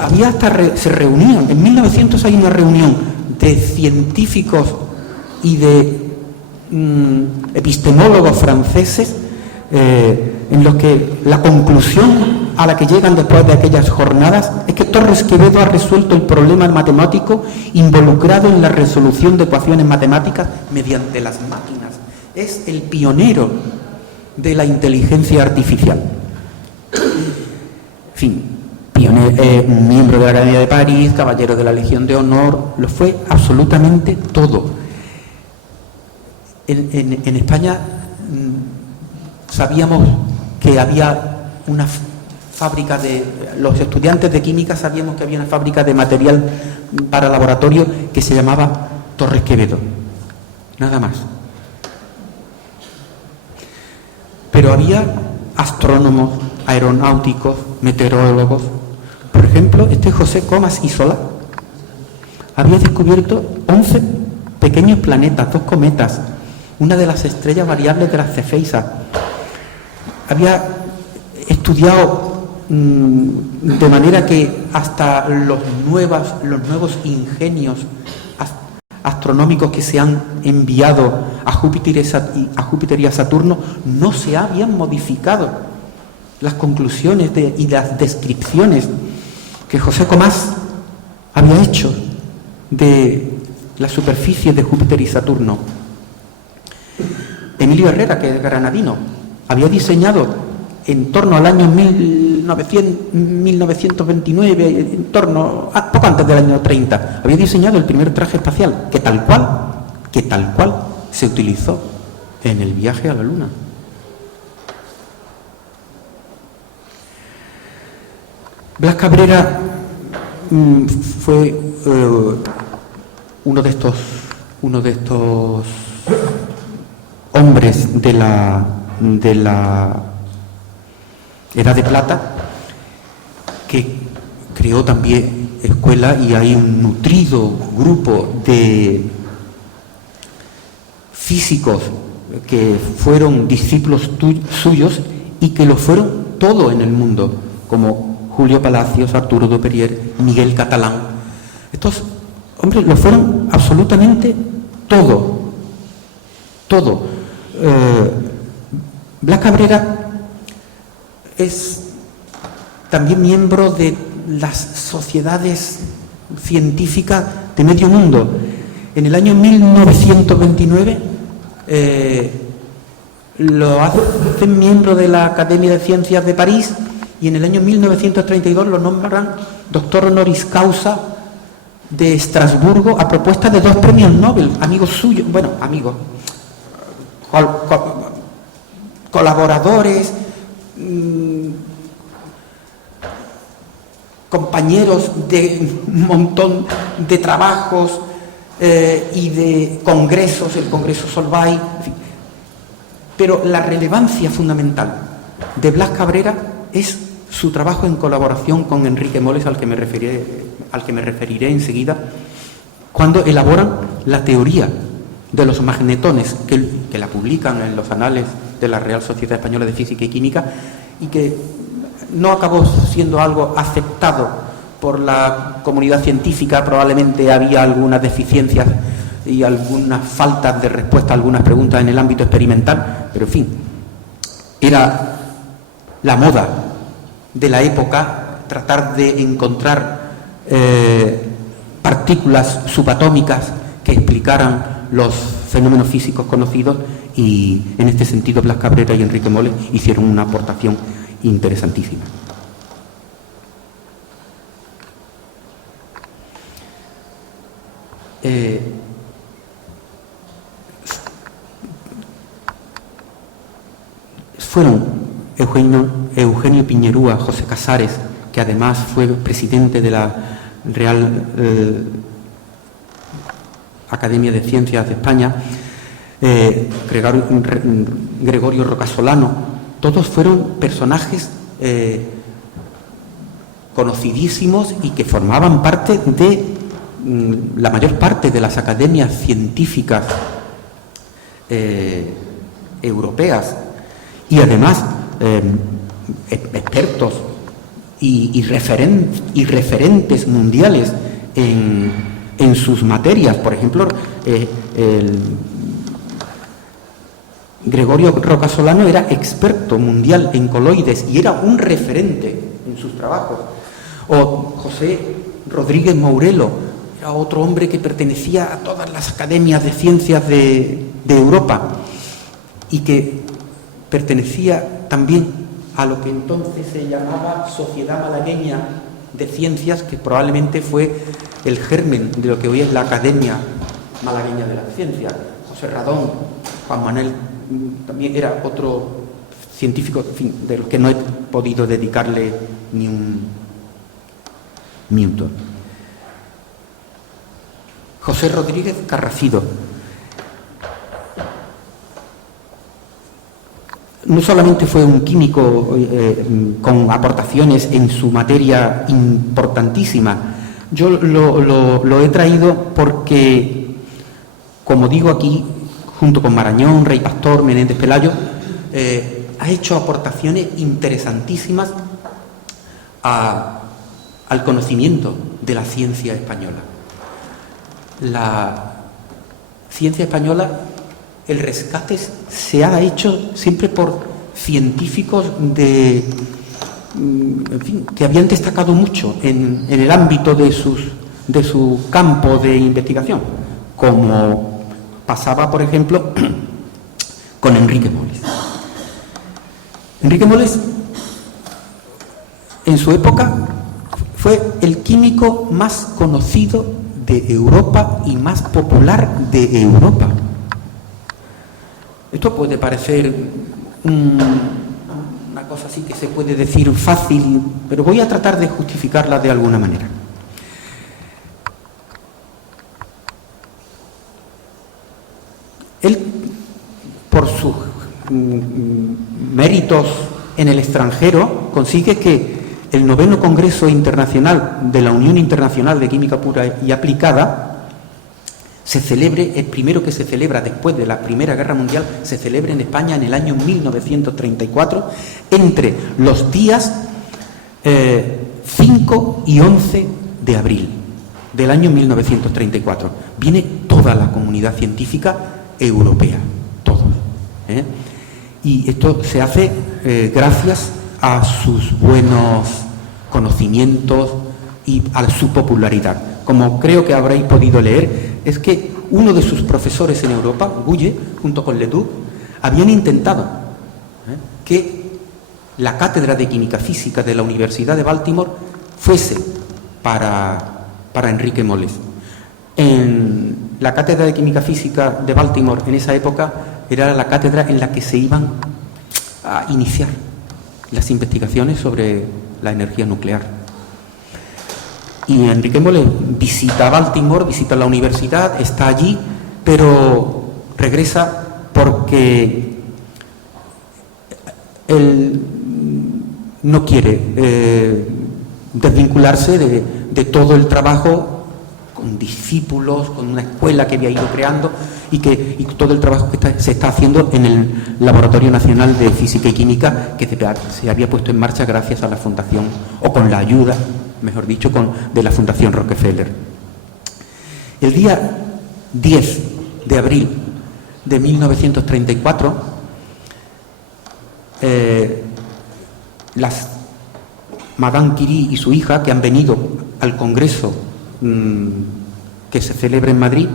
se reunían. En 1900 hay una reunión de científicos y de epistemólogos franceses en los que la conclusión a la que llegan después de aquellas jornadas es que Torres Quevedo ha resuelto el problema matemático involucrado en la resolución de ecuaciones matemáticas mediante las máquinas. Es el pionero de la inteligencia artificial. En fin, miembro de la Academia de París, caballero de la Legión de Honor, lo fue absolutamente todo. En España sabíamos que había una fábrica de... Los estudiantes de química sabíamos que había una fábrica de material para laboratorio que se llamaba Torres Quevedo. Nada más. Pero había astrónomos, aeronáuticos, meteorólogos. Por ejemplo, José Comas y Solá había descubierto 11 pequeños planetas, 2 cometas, una de las estrellas variables de las Cefeisas. Había estudiado de manera que hasta los nuevos ingenios astronómicos que se han enviado a Júpiter y a Saturno no se habían modificado las conclusiones y las descripciones que José Comas había hecho de la superficie de Júpiter y Saturno. Emilio Herrera, que es granadino, había diseñado en torno al año 1929, poco antes del año 30, había diseñado el primer traje espacial que tal cual se utilizó en el viaje a la Luna. Blas Cabrera fue uno de estos hombres de la Edad de Plata, que creó también escuela, y hay un nutrido grupo de físicos que fueron discípulos suyos y que lo fueron todo en el mundo, como Julio Palacios, Arturo Duperier, Miguel Catalán. Estos hombres lo fueron absolutamente todo. Blas Cabrera es también miembro de las sociedades científicas de medio mundo. En el año 1929 lo hacen miembro de la Academia de Ciencias de París, y en el año 1932 lo nombran doctor honoris causa de Estrasburgo a propuesta de 2 premios Nobel, amigos suyos, colaboradores, compañeros de un montón de trabajos y de congresos, el Congreso Solvay, en fin. Pero la relevancia fundamental de Blas Cabrera es su trabajo en colaboración con Enrique Moles, al que me referiré enseguida, cuando elaboran la teoría de los magnetones, que la publican en los anales de la Real Sociedad Española de Física y Química, y que no acabó siendo algo aceptado por la comunidad científica. Probablemente había algunas deficiencias y algunas faltas de respuesta a algunas preguntas en el ámbito experimental, pero en fin, era la moda de la época tratar de encontrar partículas subatómicas que explicaran los fenómenos físicos conocidos, y en este sentido Blas Cabrera y Enrique Moles hicieron una aportación interesantísima. Fueron Eugenio Piñerúa, José Casares, que además fue presidente de la Real Academia de Ciencias de España, Gregorio Rocasolano, todos fueron personajes conocidísimos y que formaban parte de la mayor parte de las academias científicas europeas, y además expertos y referentes mundiales en sus materias. Por ejemplo, Gregorio Rocasolano era experto mundial en coloides y era un referente en sus trabajos. O José Rodríguez Mourelo era otro hombre que pertenecía a todas las academias de ciencias de Europa, y que pertenecía también a lo que entonces se llamaba Sociedad Malagueña de Ciencias, que probablemente fue el germen de lo que hoy es la Academia Malagueña de las Ciencias. José Radón, Juan Manuel también era otro científicos, en fin, de los que no he podido dedicarle ni un minuto. José Rodríguez Carracido. No solamente fue un químico con aportaciones en su materia importantísima, yo lo he traído porque, como digo aquí, junto con Marañón, Rey Pastor, Menéndez Pelayo, ha hecho aportaciones interesantísimas al conocimiento de la ciencia española. La ciencia española, el rescate se ha hecho siempre por científicos en fin, que habían destacado mucho en el ámbito de su campo de investigación, como pasaba, por ejemplo, con Enrique Moles. Enrique Moles, en su época, fue el químico más conocido de Europa y más popular de Europa. Esto puede parecer una cosa así que se puede decir fácil, pero voy a tratar de justificarla de alguna manera. Él, por sus méritos en el extranjero, consigue que el 9º Congreso Internacional de la Unión Internacional de Química Pura y Aplicada se celebre, el primero que se celebra después de la Primera Guerra Mundial, se celebra en España en el año 1934, entre los días 5 y 11 de abril del año 1934. Viene toda la comunidad científica europea, todos. Y esto se hace gracias a sus buenos conocimientos y a su popularidad. Como creo que habréis podido leer, es que uno de sus profesores en Europa, Guye, junto con Ledoux, habían intentado que la cátedra de Química Física de la Universidad de Baltimore fuese para Enrique Moles. En la cátedra de Química Física de Baltimore en esa época era la cátedra en la que se iban a iniciar las investigaciones sobre la energía nuclear. Y Enrique Moles visita Baltimore, visita la universidad, está allí, pero regresa porque él no quiere desvincularse de todo el trabajo con discípulos, con una escuela que había ido creando y todo el trabajo que se está haciendo en el Laboratorio Nacional de Física y Química que se había puesto en marcha gracias a la fundación, o con la ayuda, mejor dicho, de la Fundación Rockefeller. El día 10 de abril de 1934, Madame Curie y su hija, que han venido al Congreso que se celebra en Madrid,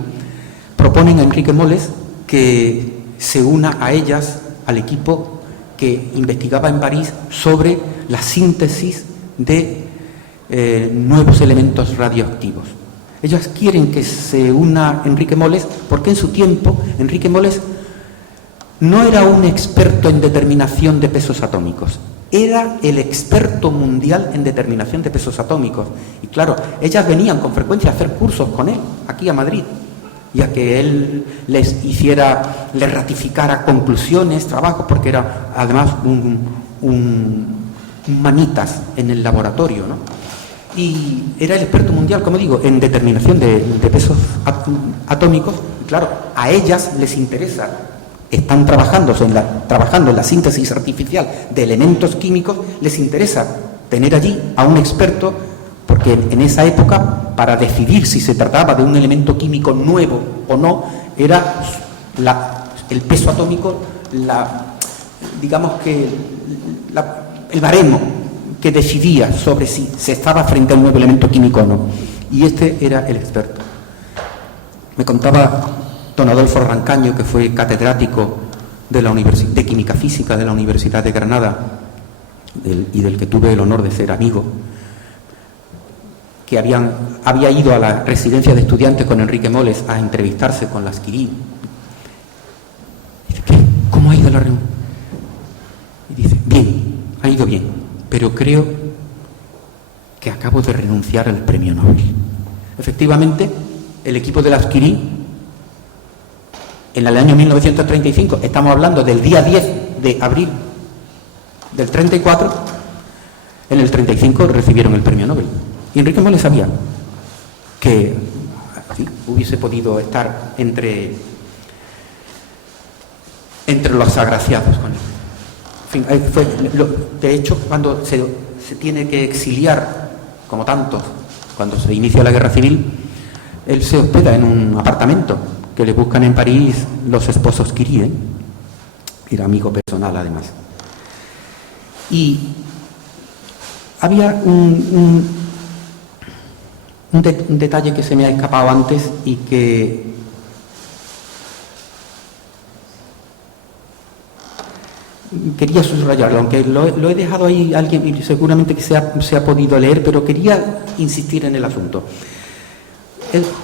proponen a Enrique Moles que se una a ellas, al equipo que investigaba en París sobre la síntesis de nuevos elementos radioactivos. Ellas quieren que se una Enrique Moles porque en su tiempo Enrique Moles no era un experto en determinación de pesos atómicos, era el experto mundial en determinación de pesos atómicos. Y claro, ellas venían con frecuencia a hacer cursos con él, aquí a Madrid, y a que él les ratificara conclusiones, trabajos, porque era además un manitas en el laboratorio, ¿no? Y era el experto mundial, como digo, en determinación de pesos atómicos. Y claro, a ellas les interesa, están trabajando en la síntesis artificial de elementos químicos, les interesa tener allí a un experto, porque en esa época, para decidir si se trataba de un elemento químico nuevo o no, era el peso atómico, digamos que el baremo que decidía sobre si se estaba frente a un nuevo elemento químico o no. Y este era el experto. Me contaba don Adolfo Rancaño, que fue catedrático de Química Física de la Universidad de Granada, y del que tuve el honor de ser amigo, que había ido a la residencia de estudiantes con Enrique Moles a entrevistarse con las Curie. Dice, ¿cómo ha ido la reunión? Y pero creo que acabo de renunciar al premio Nobel. Efectivamente, el equipo de Lasquirí, en el año 1935, estamos hablando del día 10 de abril del 34, en el 35 recibieron el premio Nobel. Y Enrique Moles sabía que sí, hubiese podido estar entre los agraciados con él. En fin, de hecho, cuando se tiene que exiliar, como tantos, cuando se inicia la guerra civil, él se hospeda en un apartamento que le buscan en París los esposos Curie. Era amigo personal, además. Y había un detalle que se me ha escapado antes y que quería subrayarlo, aunque lo he dejado ahí alguien y seguramente que se ha podido leer, pero quería insistir en el asunto.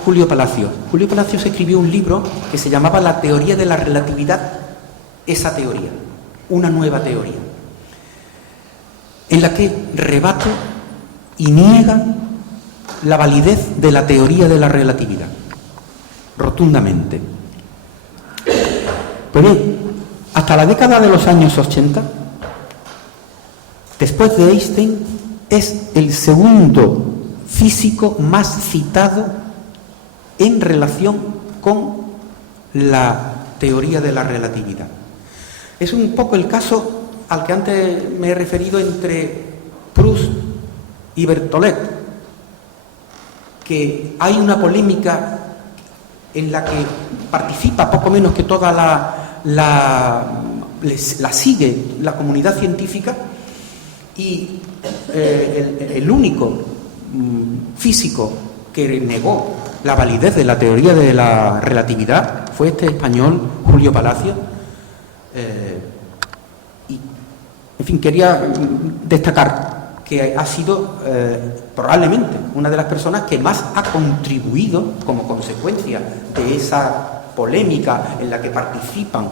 Julio Palacios. Julio Palacios escribió un libro que se llamaba La teoría de la relatividad, esa teoría, una nueva teoría, en la que rebate y niega la validez de la teoría de la relatividad, rotundamente. Pero hasta la década de los años 80, después de Einstein, es el segundo físico más citado en relación con la teoría de la relatividad. Es un poco el caso al que antes me he referido entre Proust y Berthollet, que hay una polémica en la que participa poco menos que toda la sigue la comunidad científica, y el único físico que negó la validez de la teoría de la relatividad fue este español, Julio Palacios. Y, en fin, quería destacar que ha sido probablemente una de las personas que más ha contribuido, como consecuencia de esa polémica en la que participan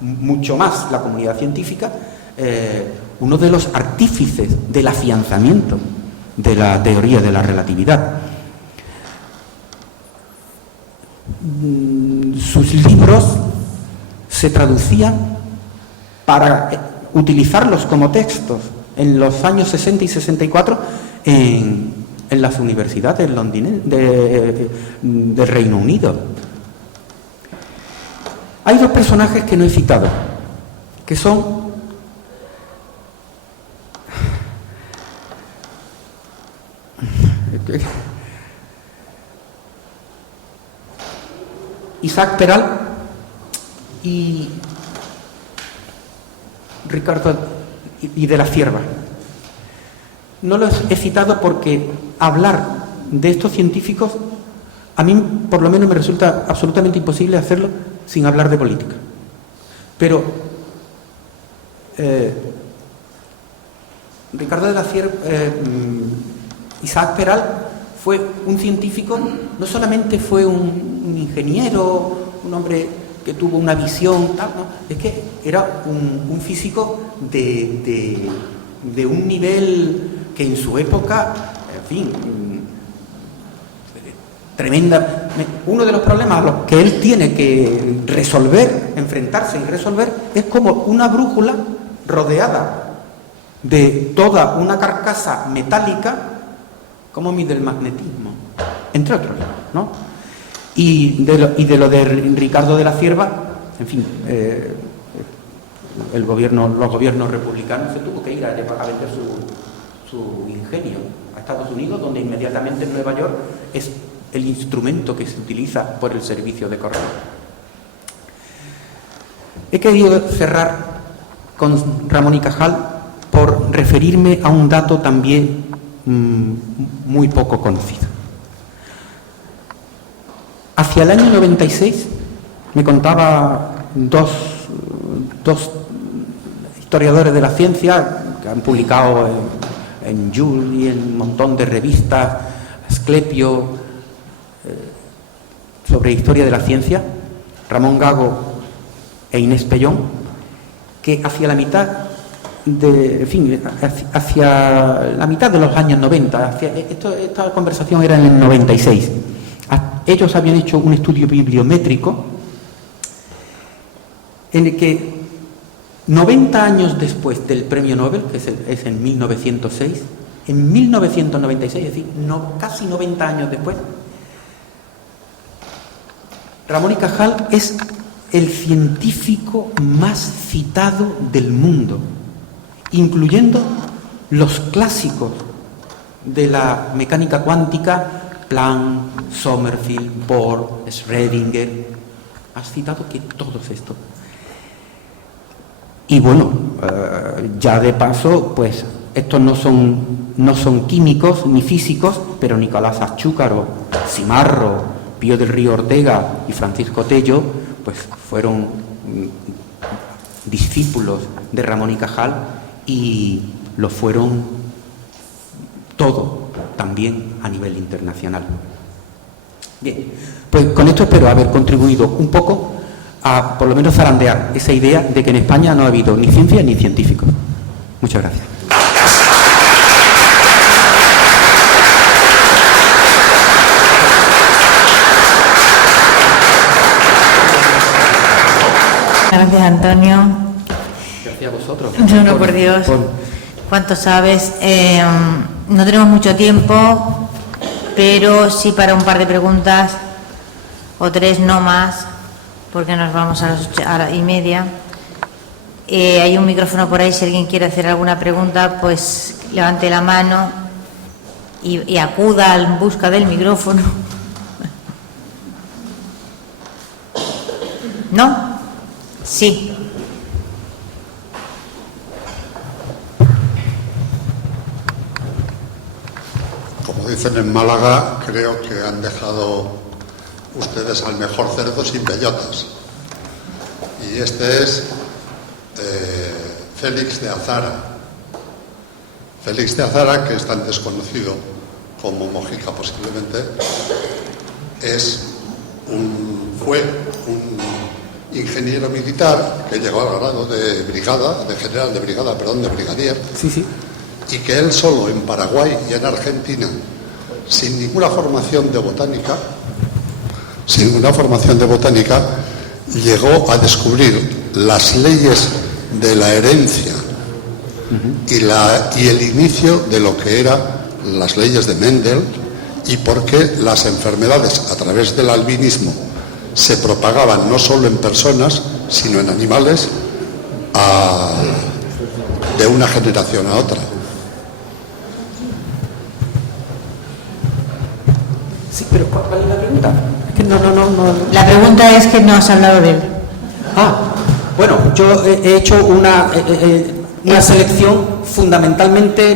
mucho más la comunidad científica, uno de los artífices del afianzamiento de la teoría de la relatividad. Sus libros se traducían para utilizarlos como textos en los años 60 y 64 en las universidades del Reino Unido. Hay dos personajes que no he citado, que son Isaac Peral y Ricardo y de la Cierva. No los he citado porque hablar de estos científicos a mí por lo menos me resulta absolutamente imposible hacerlo sin hablar de política. Pero Ricardo de la Cierva, Isaac Peral fue un científico, no solamente fue un ingeniero, un hombre que tuvo una visión, tal, no, es que era un físico de un nivel que en su época, en fin, tremenda. Uno de los problemas a los que él tiene que resolver, enfrentarse y resolver, es como una brújula rodeada de toda una carcasa metálica, cómo mide el magnetismo, entre otros, ¿no? Y de lo de Ricardo de la Cierva, en fin, los gobiernos republicanos se tuvo que ir a vender su ingenio a Estados Unidos, donde inmediatamente en Nueva York es el instrumento que se utiliza por el servicio de correo. He querido cerrar con Ramón y Cajal por referirme a un dato también muy poco conocido. Hacia el año 96 me contaba dos historiadores de la ciencia que han publicado en Joule y en un montón de revistas, Asclepio, sobre historia de la ciencia, Ramón Gago e Inés Pellón, que hacia la mitad en fin, hacia la mitad de los años 90, esta conversación era en el 96. Ellos habían hecho un estudio bibliométrico en el que 90 años después del premio Nobel, que es en 1906, en 1996, es decir, casi 90 años después, Ramón y Cajal es el científico más citado del mundo, incluyendo los clásicos de la mecánica cuántica, Planck, Sommerfeld, Bohr, Schrödinger. Has citado que todos estos. Y bueno, ya de paso, pues estos no son químicos ni físicos, pero Nicolás Achúcarro, Simarro, Pío del Río Ortega y Francisco Tello, pues fueron discípulos de Ramón y Cajal y lo fueron todo también a nivel internacional. Bien, pues con esto espero haber contribuido un poco a por lo menos zarandear esa idea de que en España no ha habido ni ciencia ni científicos. Muchas gracias. Gracias, Antonio. Gracias a vosotros. No, por Dios. ¿Cuánto sabes? No tenemos mucho tiempo, pero sí para un par de preguntas, o 3 no más, porque nos vamos a las 8:30. Hay un micrófono por ahí, si alguien quiere hacer alguna pregunta, pues levante la mano y acuda en busca del micrófono. ¿No? Sí. Como dicen en Málaga, creo que han dejado ustedes al mejor cerdo sin bellotas. Y este es Félix de Azara. Félix de Azara, que es tan desconocido como Mojica posiblemente, fue un ingeniero militar que llegó al grado de brigadier. Sí, sí. Y que él solo en Paraguay y en Argentina, sin ninguna formación de botánica, llegó a descubrir las leyes de la herencia y el inicio de lo que eran las leyes de Mendel y por qué las enfermedades a través del albinismo se propagaban no solo en personas, sino en animales de una generación a otra. Sí, pero ¿cuál es la pregunta? Es que no. La pregunta es que no has hablado de él. Bueno, yo he hecho una selección fundamentalmente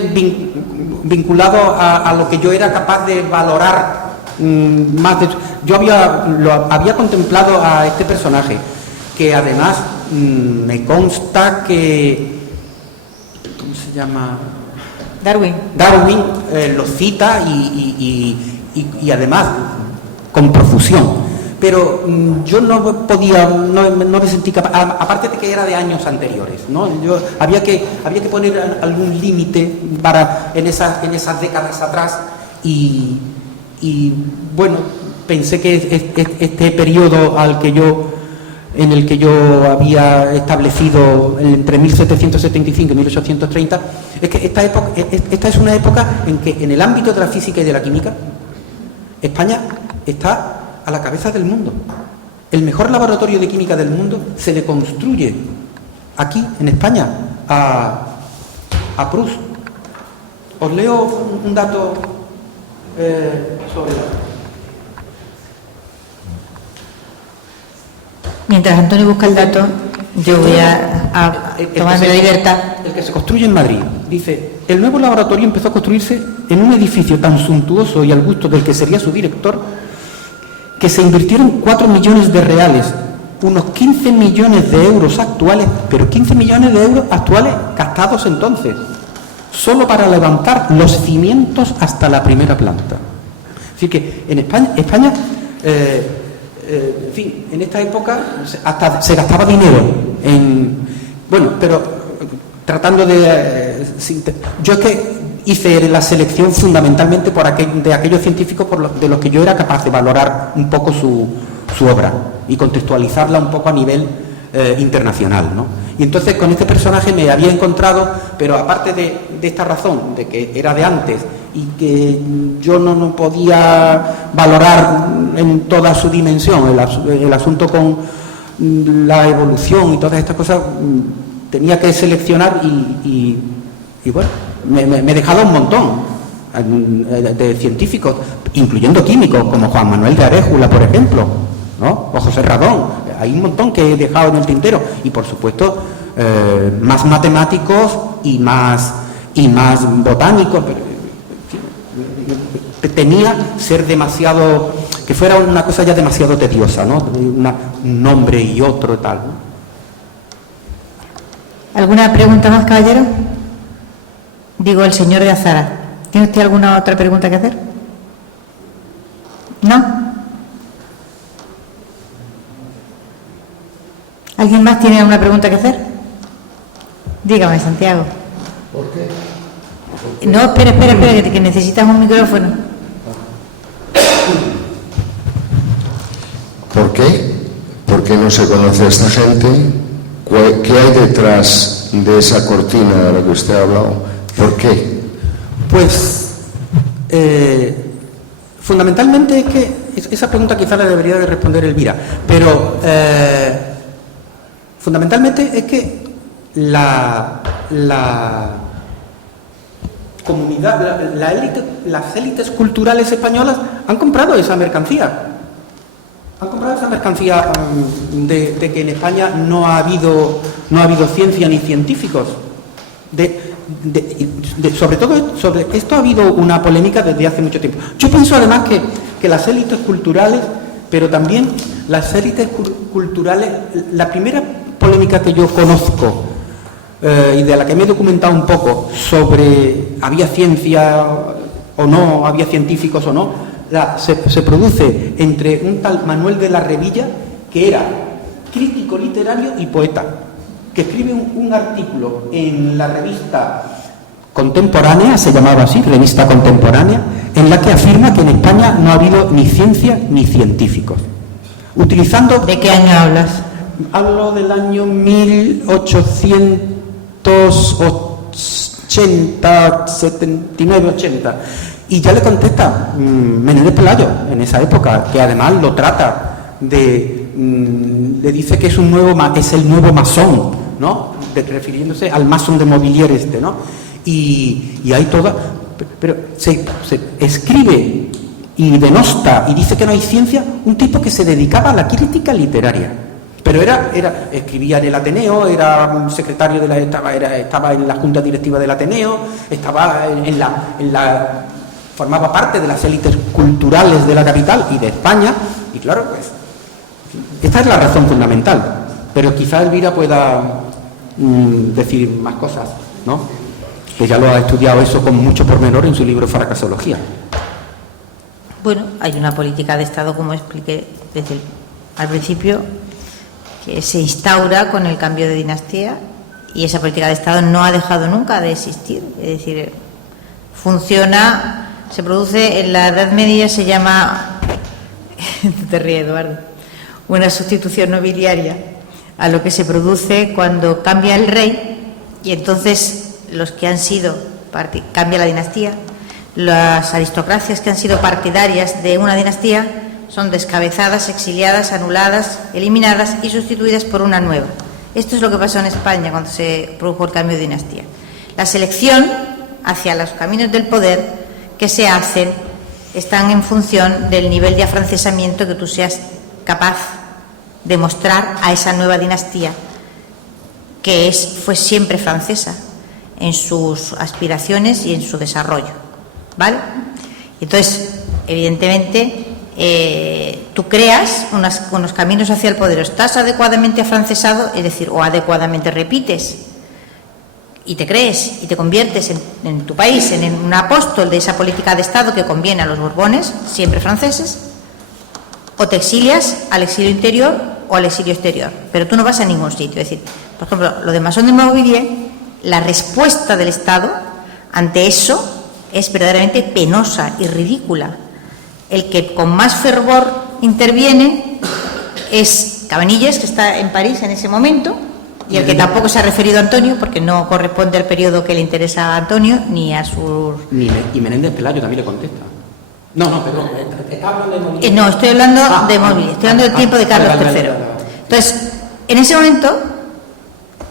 vinculado a lo que yo era capaz de valorar más. Yo había contemplado a este personaje, que además me consta que... ¿Cómo se llama? Darwin lo cita y además con profusión. Pero yo no me sentí capaz, aparte de que era de años anteriores, ¿no? Había que poner algún límite en esas décadas atrás y bueno, pensé que este periodo en el que yo había establecido entre 1775 y 1830, es que esta es una época en que en el ámbito de la física y de la química España está a la cabeza del mundo. El mejor laboratorio de química del mundo se le construye aquí, en España, a Proust. Os leo un dato sobre la... Mientras Antonio busca el dato, yo voy a tomarme la libertad. El que se construye en Madrid, dice: el nuevo laboratorio empezó a construirse en un edificio tan suntuoso y al gusto del que sería su director, que se invirtieron 4 millones de reales, unos 15 millones de euros actuales, pero 15 millones de euros actuales gastados entonces, solo para levantar los cimientos hasta la primera planta. Así que en España en fin, en esta época hasta se gastaba dinero en... Bueno, pero tratando de... yo es que hice la selección fundamentalmente de aquellos científicos de los que yo era capaz de valorar un poco su obra y contextualizarla un poco a nivel internacional, ¿no? Y entonces con este personaje me había encontrado, pero aparte de esta razón, de que era de antes y que yo no podía valorar en toda su dimensión el asunto con la evolución y todas estas cosas, tenía que seleccionar y bueno, me he dejado un montón de científicos, incluyendo químicos, como Juan Manuel de Aréjula, por ejemplo, ¿no? O José Radón. Hay un montón que he dejado en el tintero y, por supuesto, más matemáticos y más botánicos. Temía ser demasiado, que fuera una cosa ya demasiado tediosa, ¿no? Un nombre y otro y tal, ¿no? ¿Alguna pregunta más, caballero? Digo, el señor de Azara. ¿Tiene usted alguna otra pregunta que hacer? ¿No? ¿Alguien más tiene alguna pregunta que hacer? Dígame, Santiago. ¿Por qué? No, espera, que necesitas un micrófono. ¿Por qué? ¿Por qué no se conoce a esta gente? ¿Qué hay detrás de esa cortina de la que usted ha hablado? ¿Por qué? Pues, fundamentalmente es que esa pregunta quizá la debería de responder Elvira, pero fundamentalmente es que la comunidad, la élite, las élites culturales españolas han comprado esa mercancía. Han comprado esa mercancía de que en España no ha habido ciencia ni científicos. Sobre todo sobre esto ha habido una polémica desde hace mucho tiempo. Yo pienso además que las élites culturales, pero también las élites culturales, la primera polémica que yo conozco y de la que me he documentado un poco sobre había ciencia o no, había científicos o no, se produce entre un tal Manuel de la Revilla, que era crítico literario y poeta, que escribe un artículo en la revista Contemporánea, se llamaba así, Revista Contemporánea, en la que afirma que en España no ha habido ni ciencia ni científicos. Utilizando... ¿De qué año hablas? Hablo del año 1880, 79, 80. Y ya le contesta Menéndez Pelayo en esa época, que además lo trata le dice que es el nuevo masón, ¿no? Refiriéndose al masón de Mobilier ¿no? Y hay toda, pero se escribe y denosta y dice que no hay ciencia un tipo que se dedicaba a la crítica literaria, pero escribía en el Ateneo, era secretario estaba en la junta directiva del Ateneo, estaba formaba parte de las élites culturales de la capital y de España, y claro, pues esta es la razón fundamental, pero quizá Elvira pueda decir más cosas, ¿no? Que ya lo ha estudiado eso con mucho pormenor en su libro Fracasología. Bueno, hay una política de Estado, como expliqué al principio, que se instaura con el cambio de dinastía, y esa política de Estado no ha dejado nunca de existir. Es decir, funciona, se produce en la Edad Media, se llama, te ríes, Eduardo, una sustitución nobiliaria a lo que se produce cuando cambia el rey, y entonces los que han sido, cambia la dinastía, las aristocracias que han sido partidarias de una dinastía son descabezadas, exiliadas, anuladas, eliminadas y sustituidas por una nueva. Esto es lo que pasó en España cuando se produjo el cambio de dinastía. La selección hacia los caminos del poder que se hacen están en función del nivel de afrancesamiento que tú seas capaz de mostrar a esa nueva dinastía, que fue siempre francesa en sus aspiraciones y en su desarrollo, ¿vale? Entonces, evidentemente, tú creas unos caminos hacia el poder, o estás adecuadamente afrancesado, es decir, o adecuadamente repites y te crees y te conviertes en tu país en un apóstol de esa política de Estado que conviene a los Borbones, siempre franceses, o te exilias al exilio interior o al exilio exterior, pero tú no vas a ningún sitio. Es decir, por ejemplo, lo de Masón de Mobilier, la respuesta del Estado ante eso es verdaderamente penosa y ridícula. El que con más fervor interviene es Cabanillas, que está en París en ese momento, y el que tampoco se ha referido a Antonio, porque no corresponde al periodo que le interesa a Antonio, ni a sus... Y Menéndez Pelayo también le contesta. No, perdón. ¿Está hablando de Móvil? No, estoy hablando de Móvil, estoy hablando del tiempo de Carlos III. Vale. Entonces, en ese momento,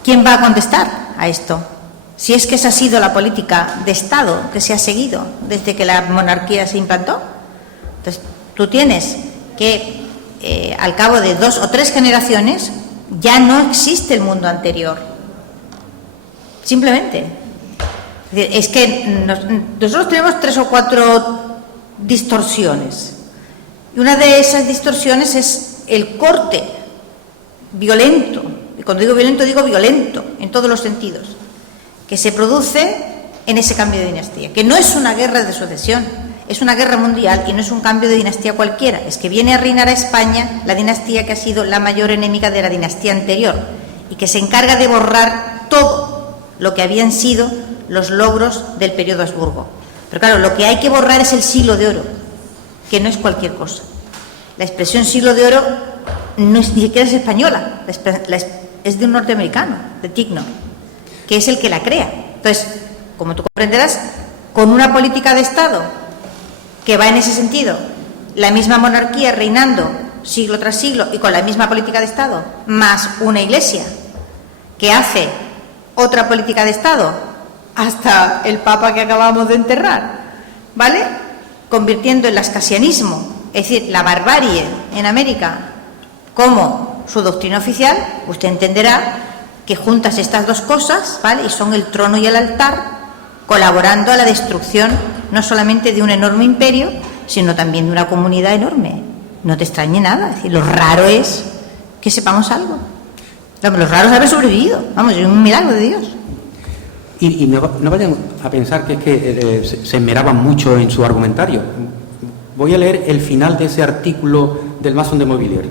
¿quién va a contestar a esto? Si es que esa ha sido la política de Estado que se ha seguido desde que la monarquía se implantó. Entonces, tú tienes que, al cabo de 2 o 3 generaciones, ya no existe el mundo anterior. Simplemente. Es que nosotros tenemos 3 o 4 distorsiones. Y una de esas distorsiones es el corte violento. Y cuando digo violento, en todos los sentidos, que se produce en ese cambio de dinastía, que no es una guerra de sucesión, es una guerra mundial y no es un cambio de dinastía cualquiera, es que viene a reinar a España la dinastía que ha sido la mayor enemiga de la dinastía anterior y que se encarga de borrar todo lo que habían sido los logros del periodo Habsburgo. Pero claro, lo que hay que borrar es el siglo de oro, que no es cualquier cosa. La expresión siglo de oro no es, ni siquiera es española, es de un norteamericano, de Tignor, que es el que la crea. Entonces, como tú comprenderás, con una política de Estado que va en ese sentido, la misma monarquía reinando siglo tras siglo y con la misma política de Estado, más una iglesia que hace otra política de Estado hasta el Papa que acabamos de enterrar, ¿vale? Convirtiendo el ascasianismo, es decir, la barbarie en América, como su doctrina oficial. Usted entenderá que juntas estas dos cosas, ¿vale?, y son el trono y el altar, colaborando a la destrucción no solamente de un enorme imperio, sino también de una comunidad enorme. No te extrañe nada, es decir, lo raro es que sepamos algo. Lo raro es haber sobrevivido, vamos, es un milagro de Dios. Y no vayan a pensar que es que se esmeraban mucho en su argumentario. Voy a leer el final de ese artículo del Mason de Mobilier.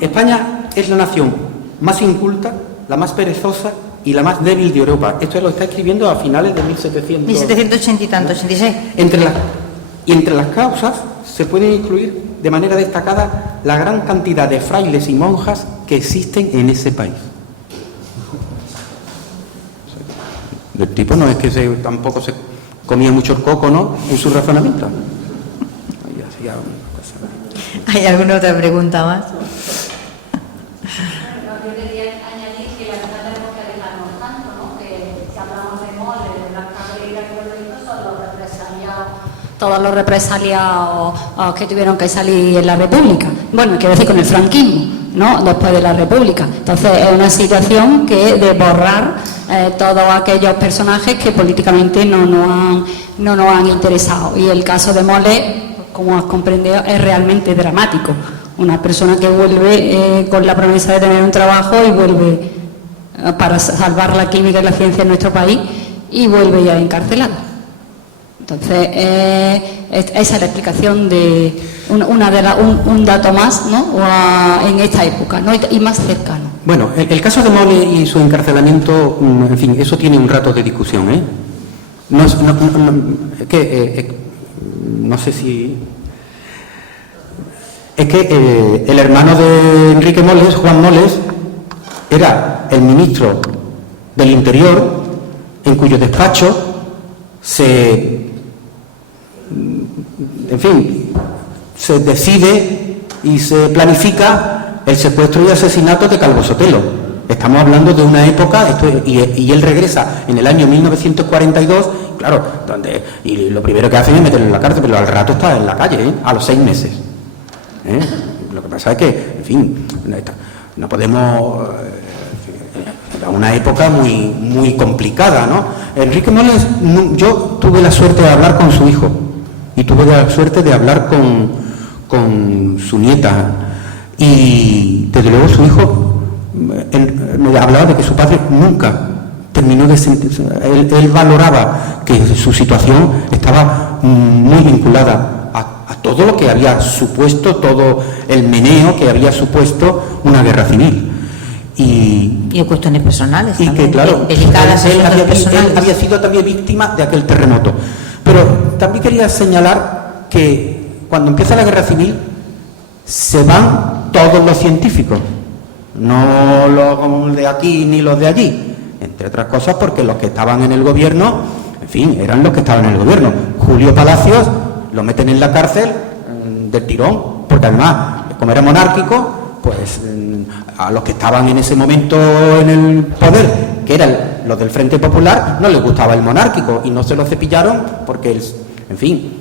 España es la nación más inculta, la más perezosa y la más débil de Europa. Esto lo está escribiendo a finales de 1780 y tanto, 86. Entre las causas se pueden incluir de manera destacada la gran cantidad de frailes y monjas que existen en ese país. El tipo no es que tampoco se comía mucho el coco, ¿no?, en su razonamiento. ¿Hay alguna otra pregunta más? Yo quería añadir que la verdad tenemos que alejarnos tanto, ¿no?, que si hablamos de Moles, de Blas Cabrera, que lo hizo, son los represaliados, todos los represaliados que tuvieron que salir en la República. Bueno, quiero decir con el franquismo, ¿no?, después de la República. Entonces es una situación que de borrar todos aquellos personajes que políticamente no nos han interesado. Y el caso de Moles, como has comprendido, es realmente dramático. Una persona que vuelve con la promesa de tener un trabajo y vuelve para salvar la química y la ciencia en nuestro país y vuelve ya encarcelado. Entonces, esa es la explicación de un dato más, ¿no?, en esta época, ¿no?, y más cercano. Bueno, el caso de Moles y su encarcelamiento, en fin, eso tiene un rato de discusión, ¿eh? No sé si... Es que el hermano de Enrique Moles, Juan Moles, era el ministro del Interior, en cuyo despacho se decide y se planifica el secuestro y asesinato de Calvo Sotelo. Estamos hablando de una época, y él regresa en el año 1942, claro, y lo primero que hacen es meterlo en la cárcel, pero al rato está en la calle, a los 6 meses. Lo que pasa es que, en fin, no podemos... Era una época muy, muy complicada, ¿no? Enrique Moles, yo tuve la suerte de hablar con su hijo y tuve la suerte de hablar con su nieta, y desde luego su hijo me hablaba de que su padre nunca terminó de sentirse. Él valoraba que su situación estaba muy vinculada a todo lo que había supuesto, todo el meneo que había supuesto una guerra civil. Y Y cuestiones personales y también, que, claro, delicadas él asuntos personales. él había sido también víctima de aquel terremoto. Pero también quería señalar que cuando empieza la guerra civil se van todos los científicos, no los de aquí ni los de allí, entre otras cosas porque los que estaban en el gobierno, en fin, eran los que estaban en el gobierno. Julio Palacios lo meten en la cárcel del tirón, porque además, como era monárquico, pues a los que estaban en ese momento en el poder, que eran los del Frente Popular, no les gustaba el monárquico y no se lo cepillaron porque, en fin,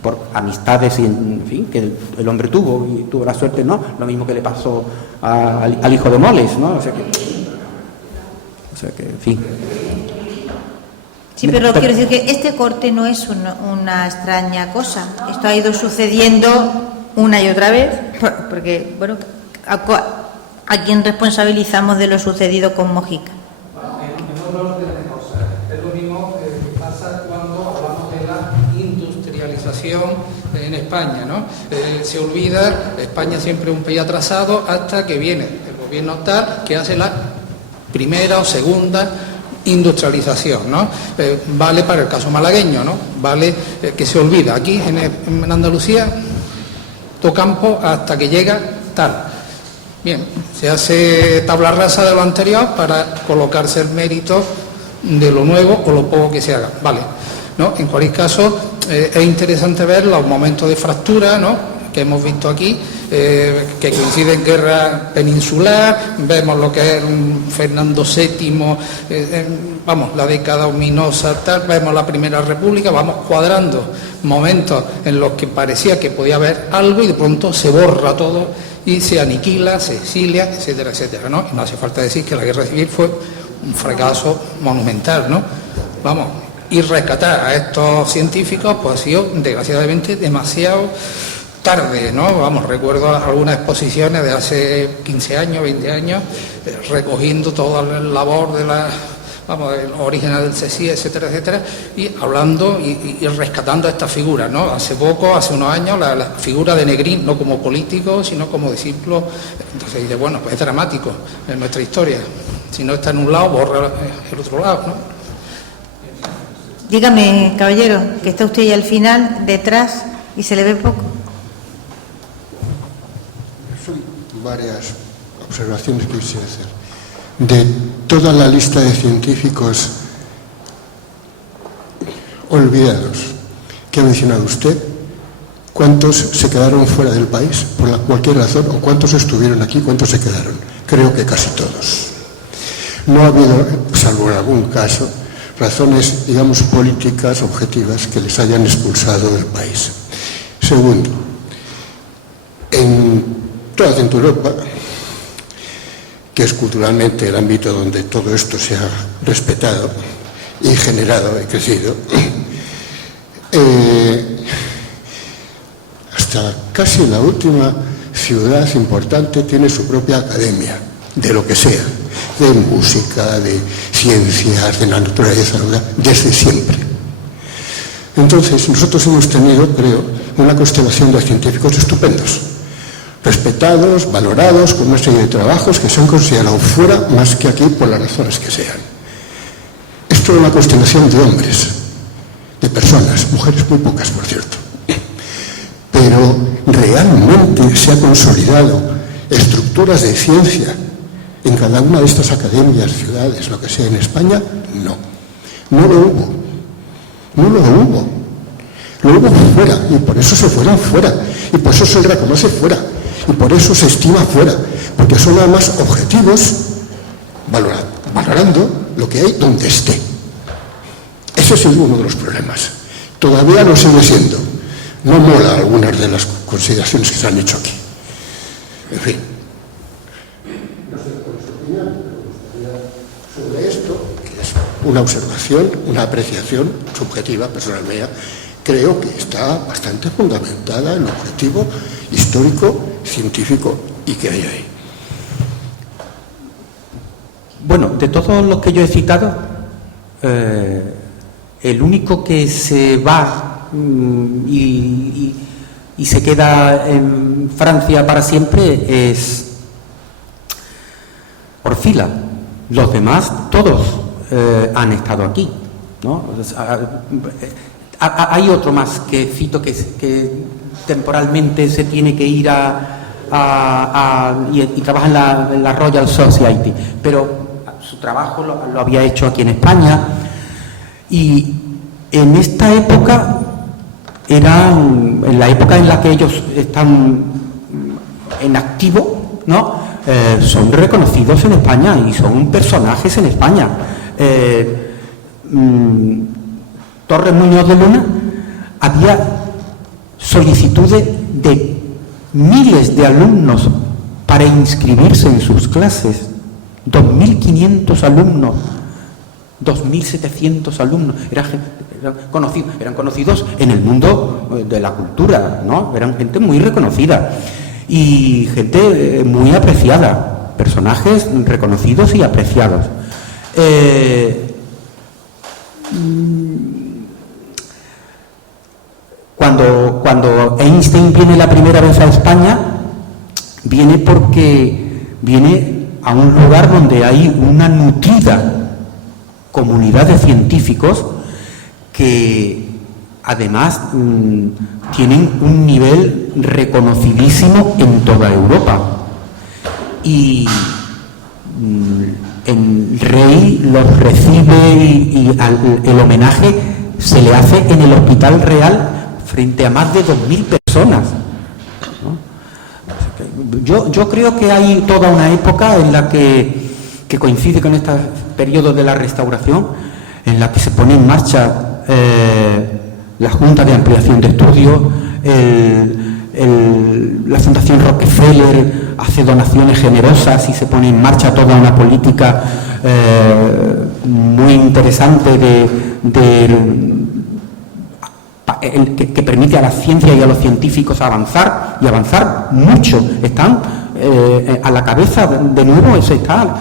por amistades y, en fin, que el hombre tuvo y tuvo la suerte, ¿no? Lo mismo que le pasó al hijo de Moles, ¿no? O sea que, en fin. Sí, pero quiero decir que este corte no es una extraña cosa. Esto ha ido sucediendo una y otra vez, porque, bueno, ¿a quién responsabilizamos de lo sucedido con Mojica? En otro orden de cosas. Es lo mismo que pasa cuando hablamos de la industrialización en España, ¿no? Se olvida, España siempre es un país atrasado hasta que viene el gobierno tal que hace la primera o segunda industrialización, ¿no? Vale para el caso malagueño, ¿no? Vale que se olvida. Aquí en Andalucía, campo hasta que llega tal. Bien, se hace tabla rasa de lo anterior para colocarse el mérito de lo nuevo o lo poco que se haga. Vale, ¿no? En cualquier caso, es interesante ver los momentos de fractura, ¿no?, que hemos visto aquí, que coincide en guerra peninsular, vemos lo que es Fernando VII, vamos, la década ominosa, tal, vemos la Primera República, vamos cuadrando momentos en los que parecía que podía haber algo y de pronto se borra todo y se aniquila, se exilia, etcétera, etcétera, ¿no? Y no hace falta decir que la guerra civil fue un fracaso monumental, ¿no? Vamos, y rescatar a estos científicos pues ha sido desgraciadamente demasiado tarde, ¿no? Vamos, recuerdo algunas exposiciones de hace 15 años, 20 años, recogiendo toda la labor de la, vamos, el original del CSIC, etcétera, etcétera, y hablando y rescatando a esta figura, ¿no? Hace poco, hace unos años, la figura de Negrín, no como político, sino como discípulo. Entonces dice, bueno, pues es dramático en nuestra historia. Si no está en un lado, borra el otro lado, ¿no? Dígame, caballero, que está usted ya al final, detrás, y se le ve poco. Varias observaciones que quisiera hacer. De toda la lista de científicos olvidados que ha mencionado usted, ¿cuántos se quedaron fuera del país por cualquier razón? ¿O cuántos estuvieron aquí? ¿Cuántos se quedaron? Creo que casi todos. No ha habido, salvo en algún caso, razones, digamos, políticas objetivas que les hayan expulsado del país. Segundo, en toda Centro Europa, que es culturalmente el ámbito donde todo esto se ha respetado y generado y crecido, hasta casi la última ciudad importante tiene su propia academia, de lo que sea, de música, de ciencias, de la naturaleza, desde siempre. Entonces, nosotros hemos tenido, creo, una constelación de científicos estupendos, respetados, valorados, con una serie de trabajos que se han considerado fuera más que aquí por las razones que sean. Esto es una constelación de hombres, de personas, mujeres muy pocas, por cierto. Pero realmente se ha consolidado estructuras de ciencia en cada una de estas academias, ciudades, lo que sea, en España, no. No lo hubo. No lo hubo. Lo hubo fuera, y por eso se fueron fuera, y por eso se reconoce fuera. Y por eso se estima fuera, porque son además objetivos valorando lo que hay donde esté. Ese es uno de los problemas. Todavía lo sigue siendo. No mola algunas de las consideraciones que se han hecho aquí. En fin. No sé cuál es su opinión, pero me gustaría sobre esto, que es una observación, una apreciación subjetiva, personal mía. Creo que está bastante fundamentada en el objetivo histórico, científico y que hay ahí. Bueno, de todos los que yo he citado, el único que se va y se queda en Francia para siempre es Orfila, Los demás, todos han estado aquí, ¿no? Hay otro más que cito que temporalmente se tiene que ir y trabaja en la Royal Society, pero su trabajo lo había hecho aquí en España, y en esta época en la época en la que ellos están en activo, ¿no? Son reconocidos en España y son personajes en España. Torres Muñoz de Luna, había solicitudes de miles de alumnos para inscribirse en sus clases, 2.500 alumnos, 2.700 alumnos, eran conocidos en el mundo de la cultura, ¿no? Eran gente muy reconocida y gente muy apreciada, personajes reconocidos y apreciados. Cuando Einstein viene la primera vez a España, viene porque viene a un lugar donde hay una nutrida comunidad de científicos que además tienen un nivel reconocidísimo en toda Europa. Y el rey los recibe y el homenaje se le hace en el Hospital Real frente a más de 2.000 personas, ¿no? Yo creo que hay toda una época en la que coincide con este periodo de la Restauración, en la que se pone en marcha la Junta de Ampliación de Estudios, la Fundación Rockefeller hace donaciones generosas y se pone en marcha toda una política muy interesante que permite a la ciencia y a los científicos avanzar mucho. Están a la cabeza, de nuevo, están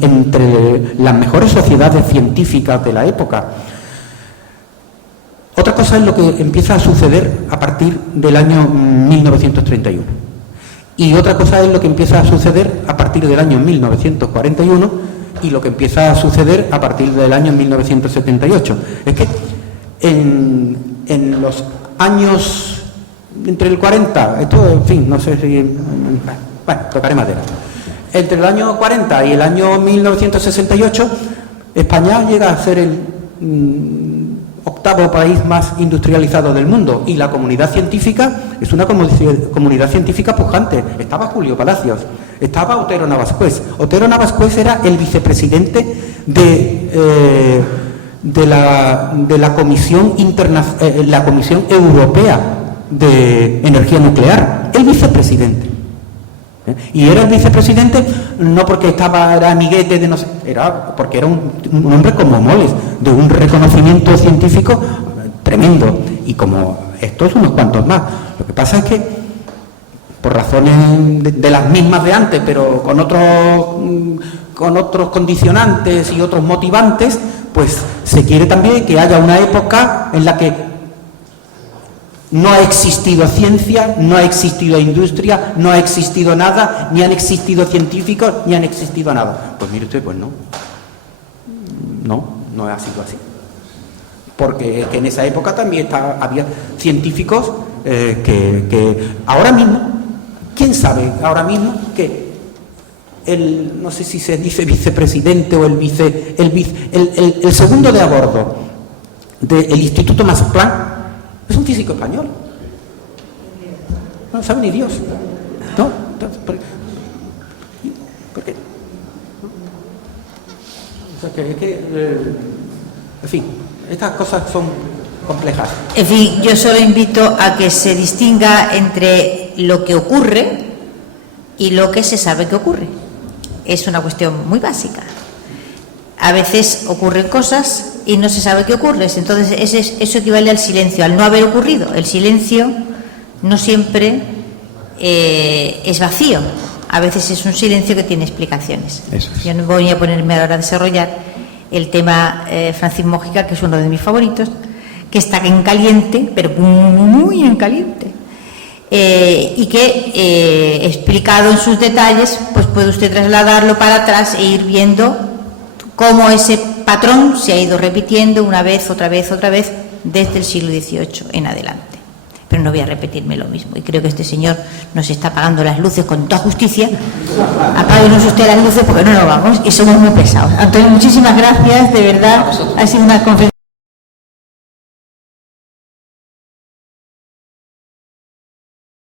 entre las mejores sociedades científicas de la época. Otra cosa es lo que empieza a suceder a partir del año 1931. Y otra cosa es lo que empieza a suceder a partir del año 1941 y lo que empieza a suceder a partir del año 1978. Es que en los años entre el 40, esto, en fin, no sé si... Bueno, tocaré madera. Entre el año 40 y el año 1968, España llega a ser el octavo país más industrializado del mundo, y la comunidad científica es una comunidad científica pujante. Estaba Julio Palacios, estaba Otero Navascués. Otero Navascués era el vicepresidente de la Comisión la Comisión Europea de Energía Nuclear, el vicepresidente. Y era el vicepresidente no porque era amiguete de no sé, era porque era un hombre como Moles, de un reconocimiento científico tremendo, y como estos unos cuantos más. Lo que pasa es que por razones de las mismas de antes, pero con otros condicionantes y otros motivantes, pues se quiere también que haya una época en la que no ha existido ciencia, no ha existido industria, no ha existido nada, ni han existido científicos, ni han existido nada. Pues mire usted, pues no ha sido así. Porque en esa época también había científicos que ahora mismo, ¿quién sabe ahora mismo que no sé si se dice vicepresidente o el segundo de a bordo del Instituto Max Planck es un físico español? No sabe ni Dios, ¿no? ¿Por qué? O sea, en fin, estas cosas son complejas. En fin, yo solo invito a que se distinga entre lo que ocurre y lo que se sabe que ocurre. Es una cuestión muy básica. A veces ocurren cosas y no se sabe qué ocurre. Entonces eso equivale al silencio, al no haber ocurrido. El silencio no siempre es vacío. A veces es un silencio que tiene explicaciones. Eso es. Yo no voy a ponerme ahora a desarrollar el tema Francis Mójica, que es uno de mis favoritos, que está en caliente, pero muy en caliente. Y que explicado en sus detalles, pues puede usted trasladarlo para atrás e ir viendo cómo ese patrón se ha ido repitiendo una vez, otra vez, otra vez, desde el siglo XVIII en adelante. Pero no voy a repetirme lo mismo, y creo que este señor nos está apagando las luces con toda justicia. Apáguenos usted las luces porque no nos vamos y somos muy pesados. Antonio, muchísimas gracias, de verdad, ha sido una conferencia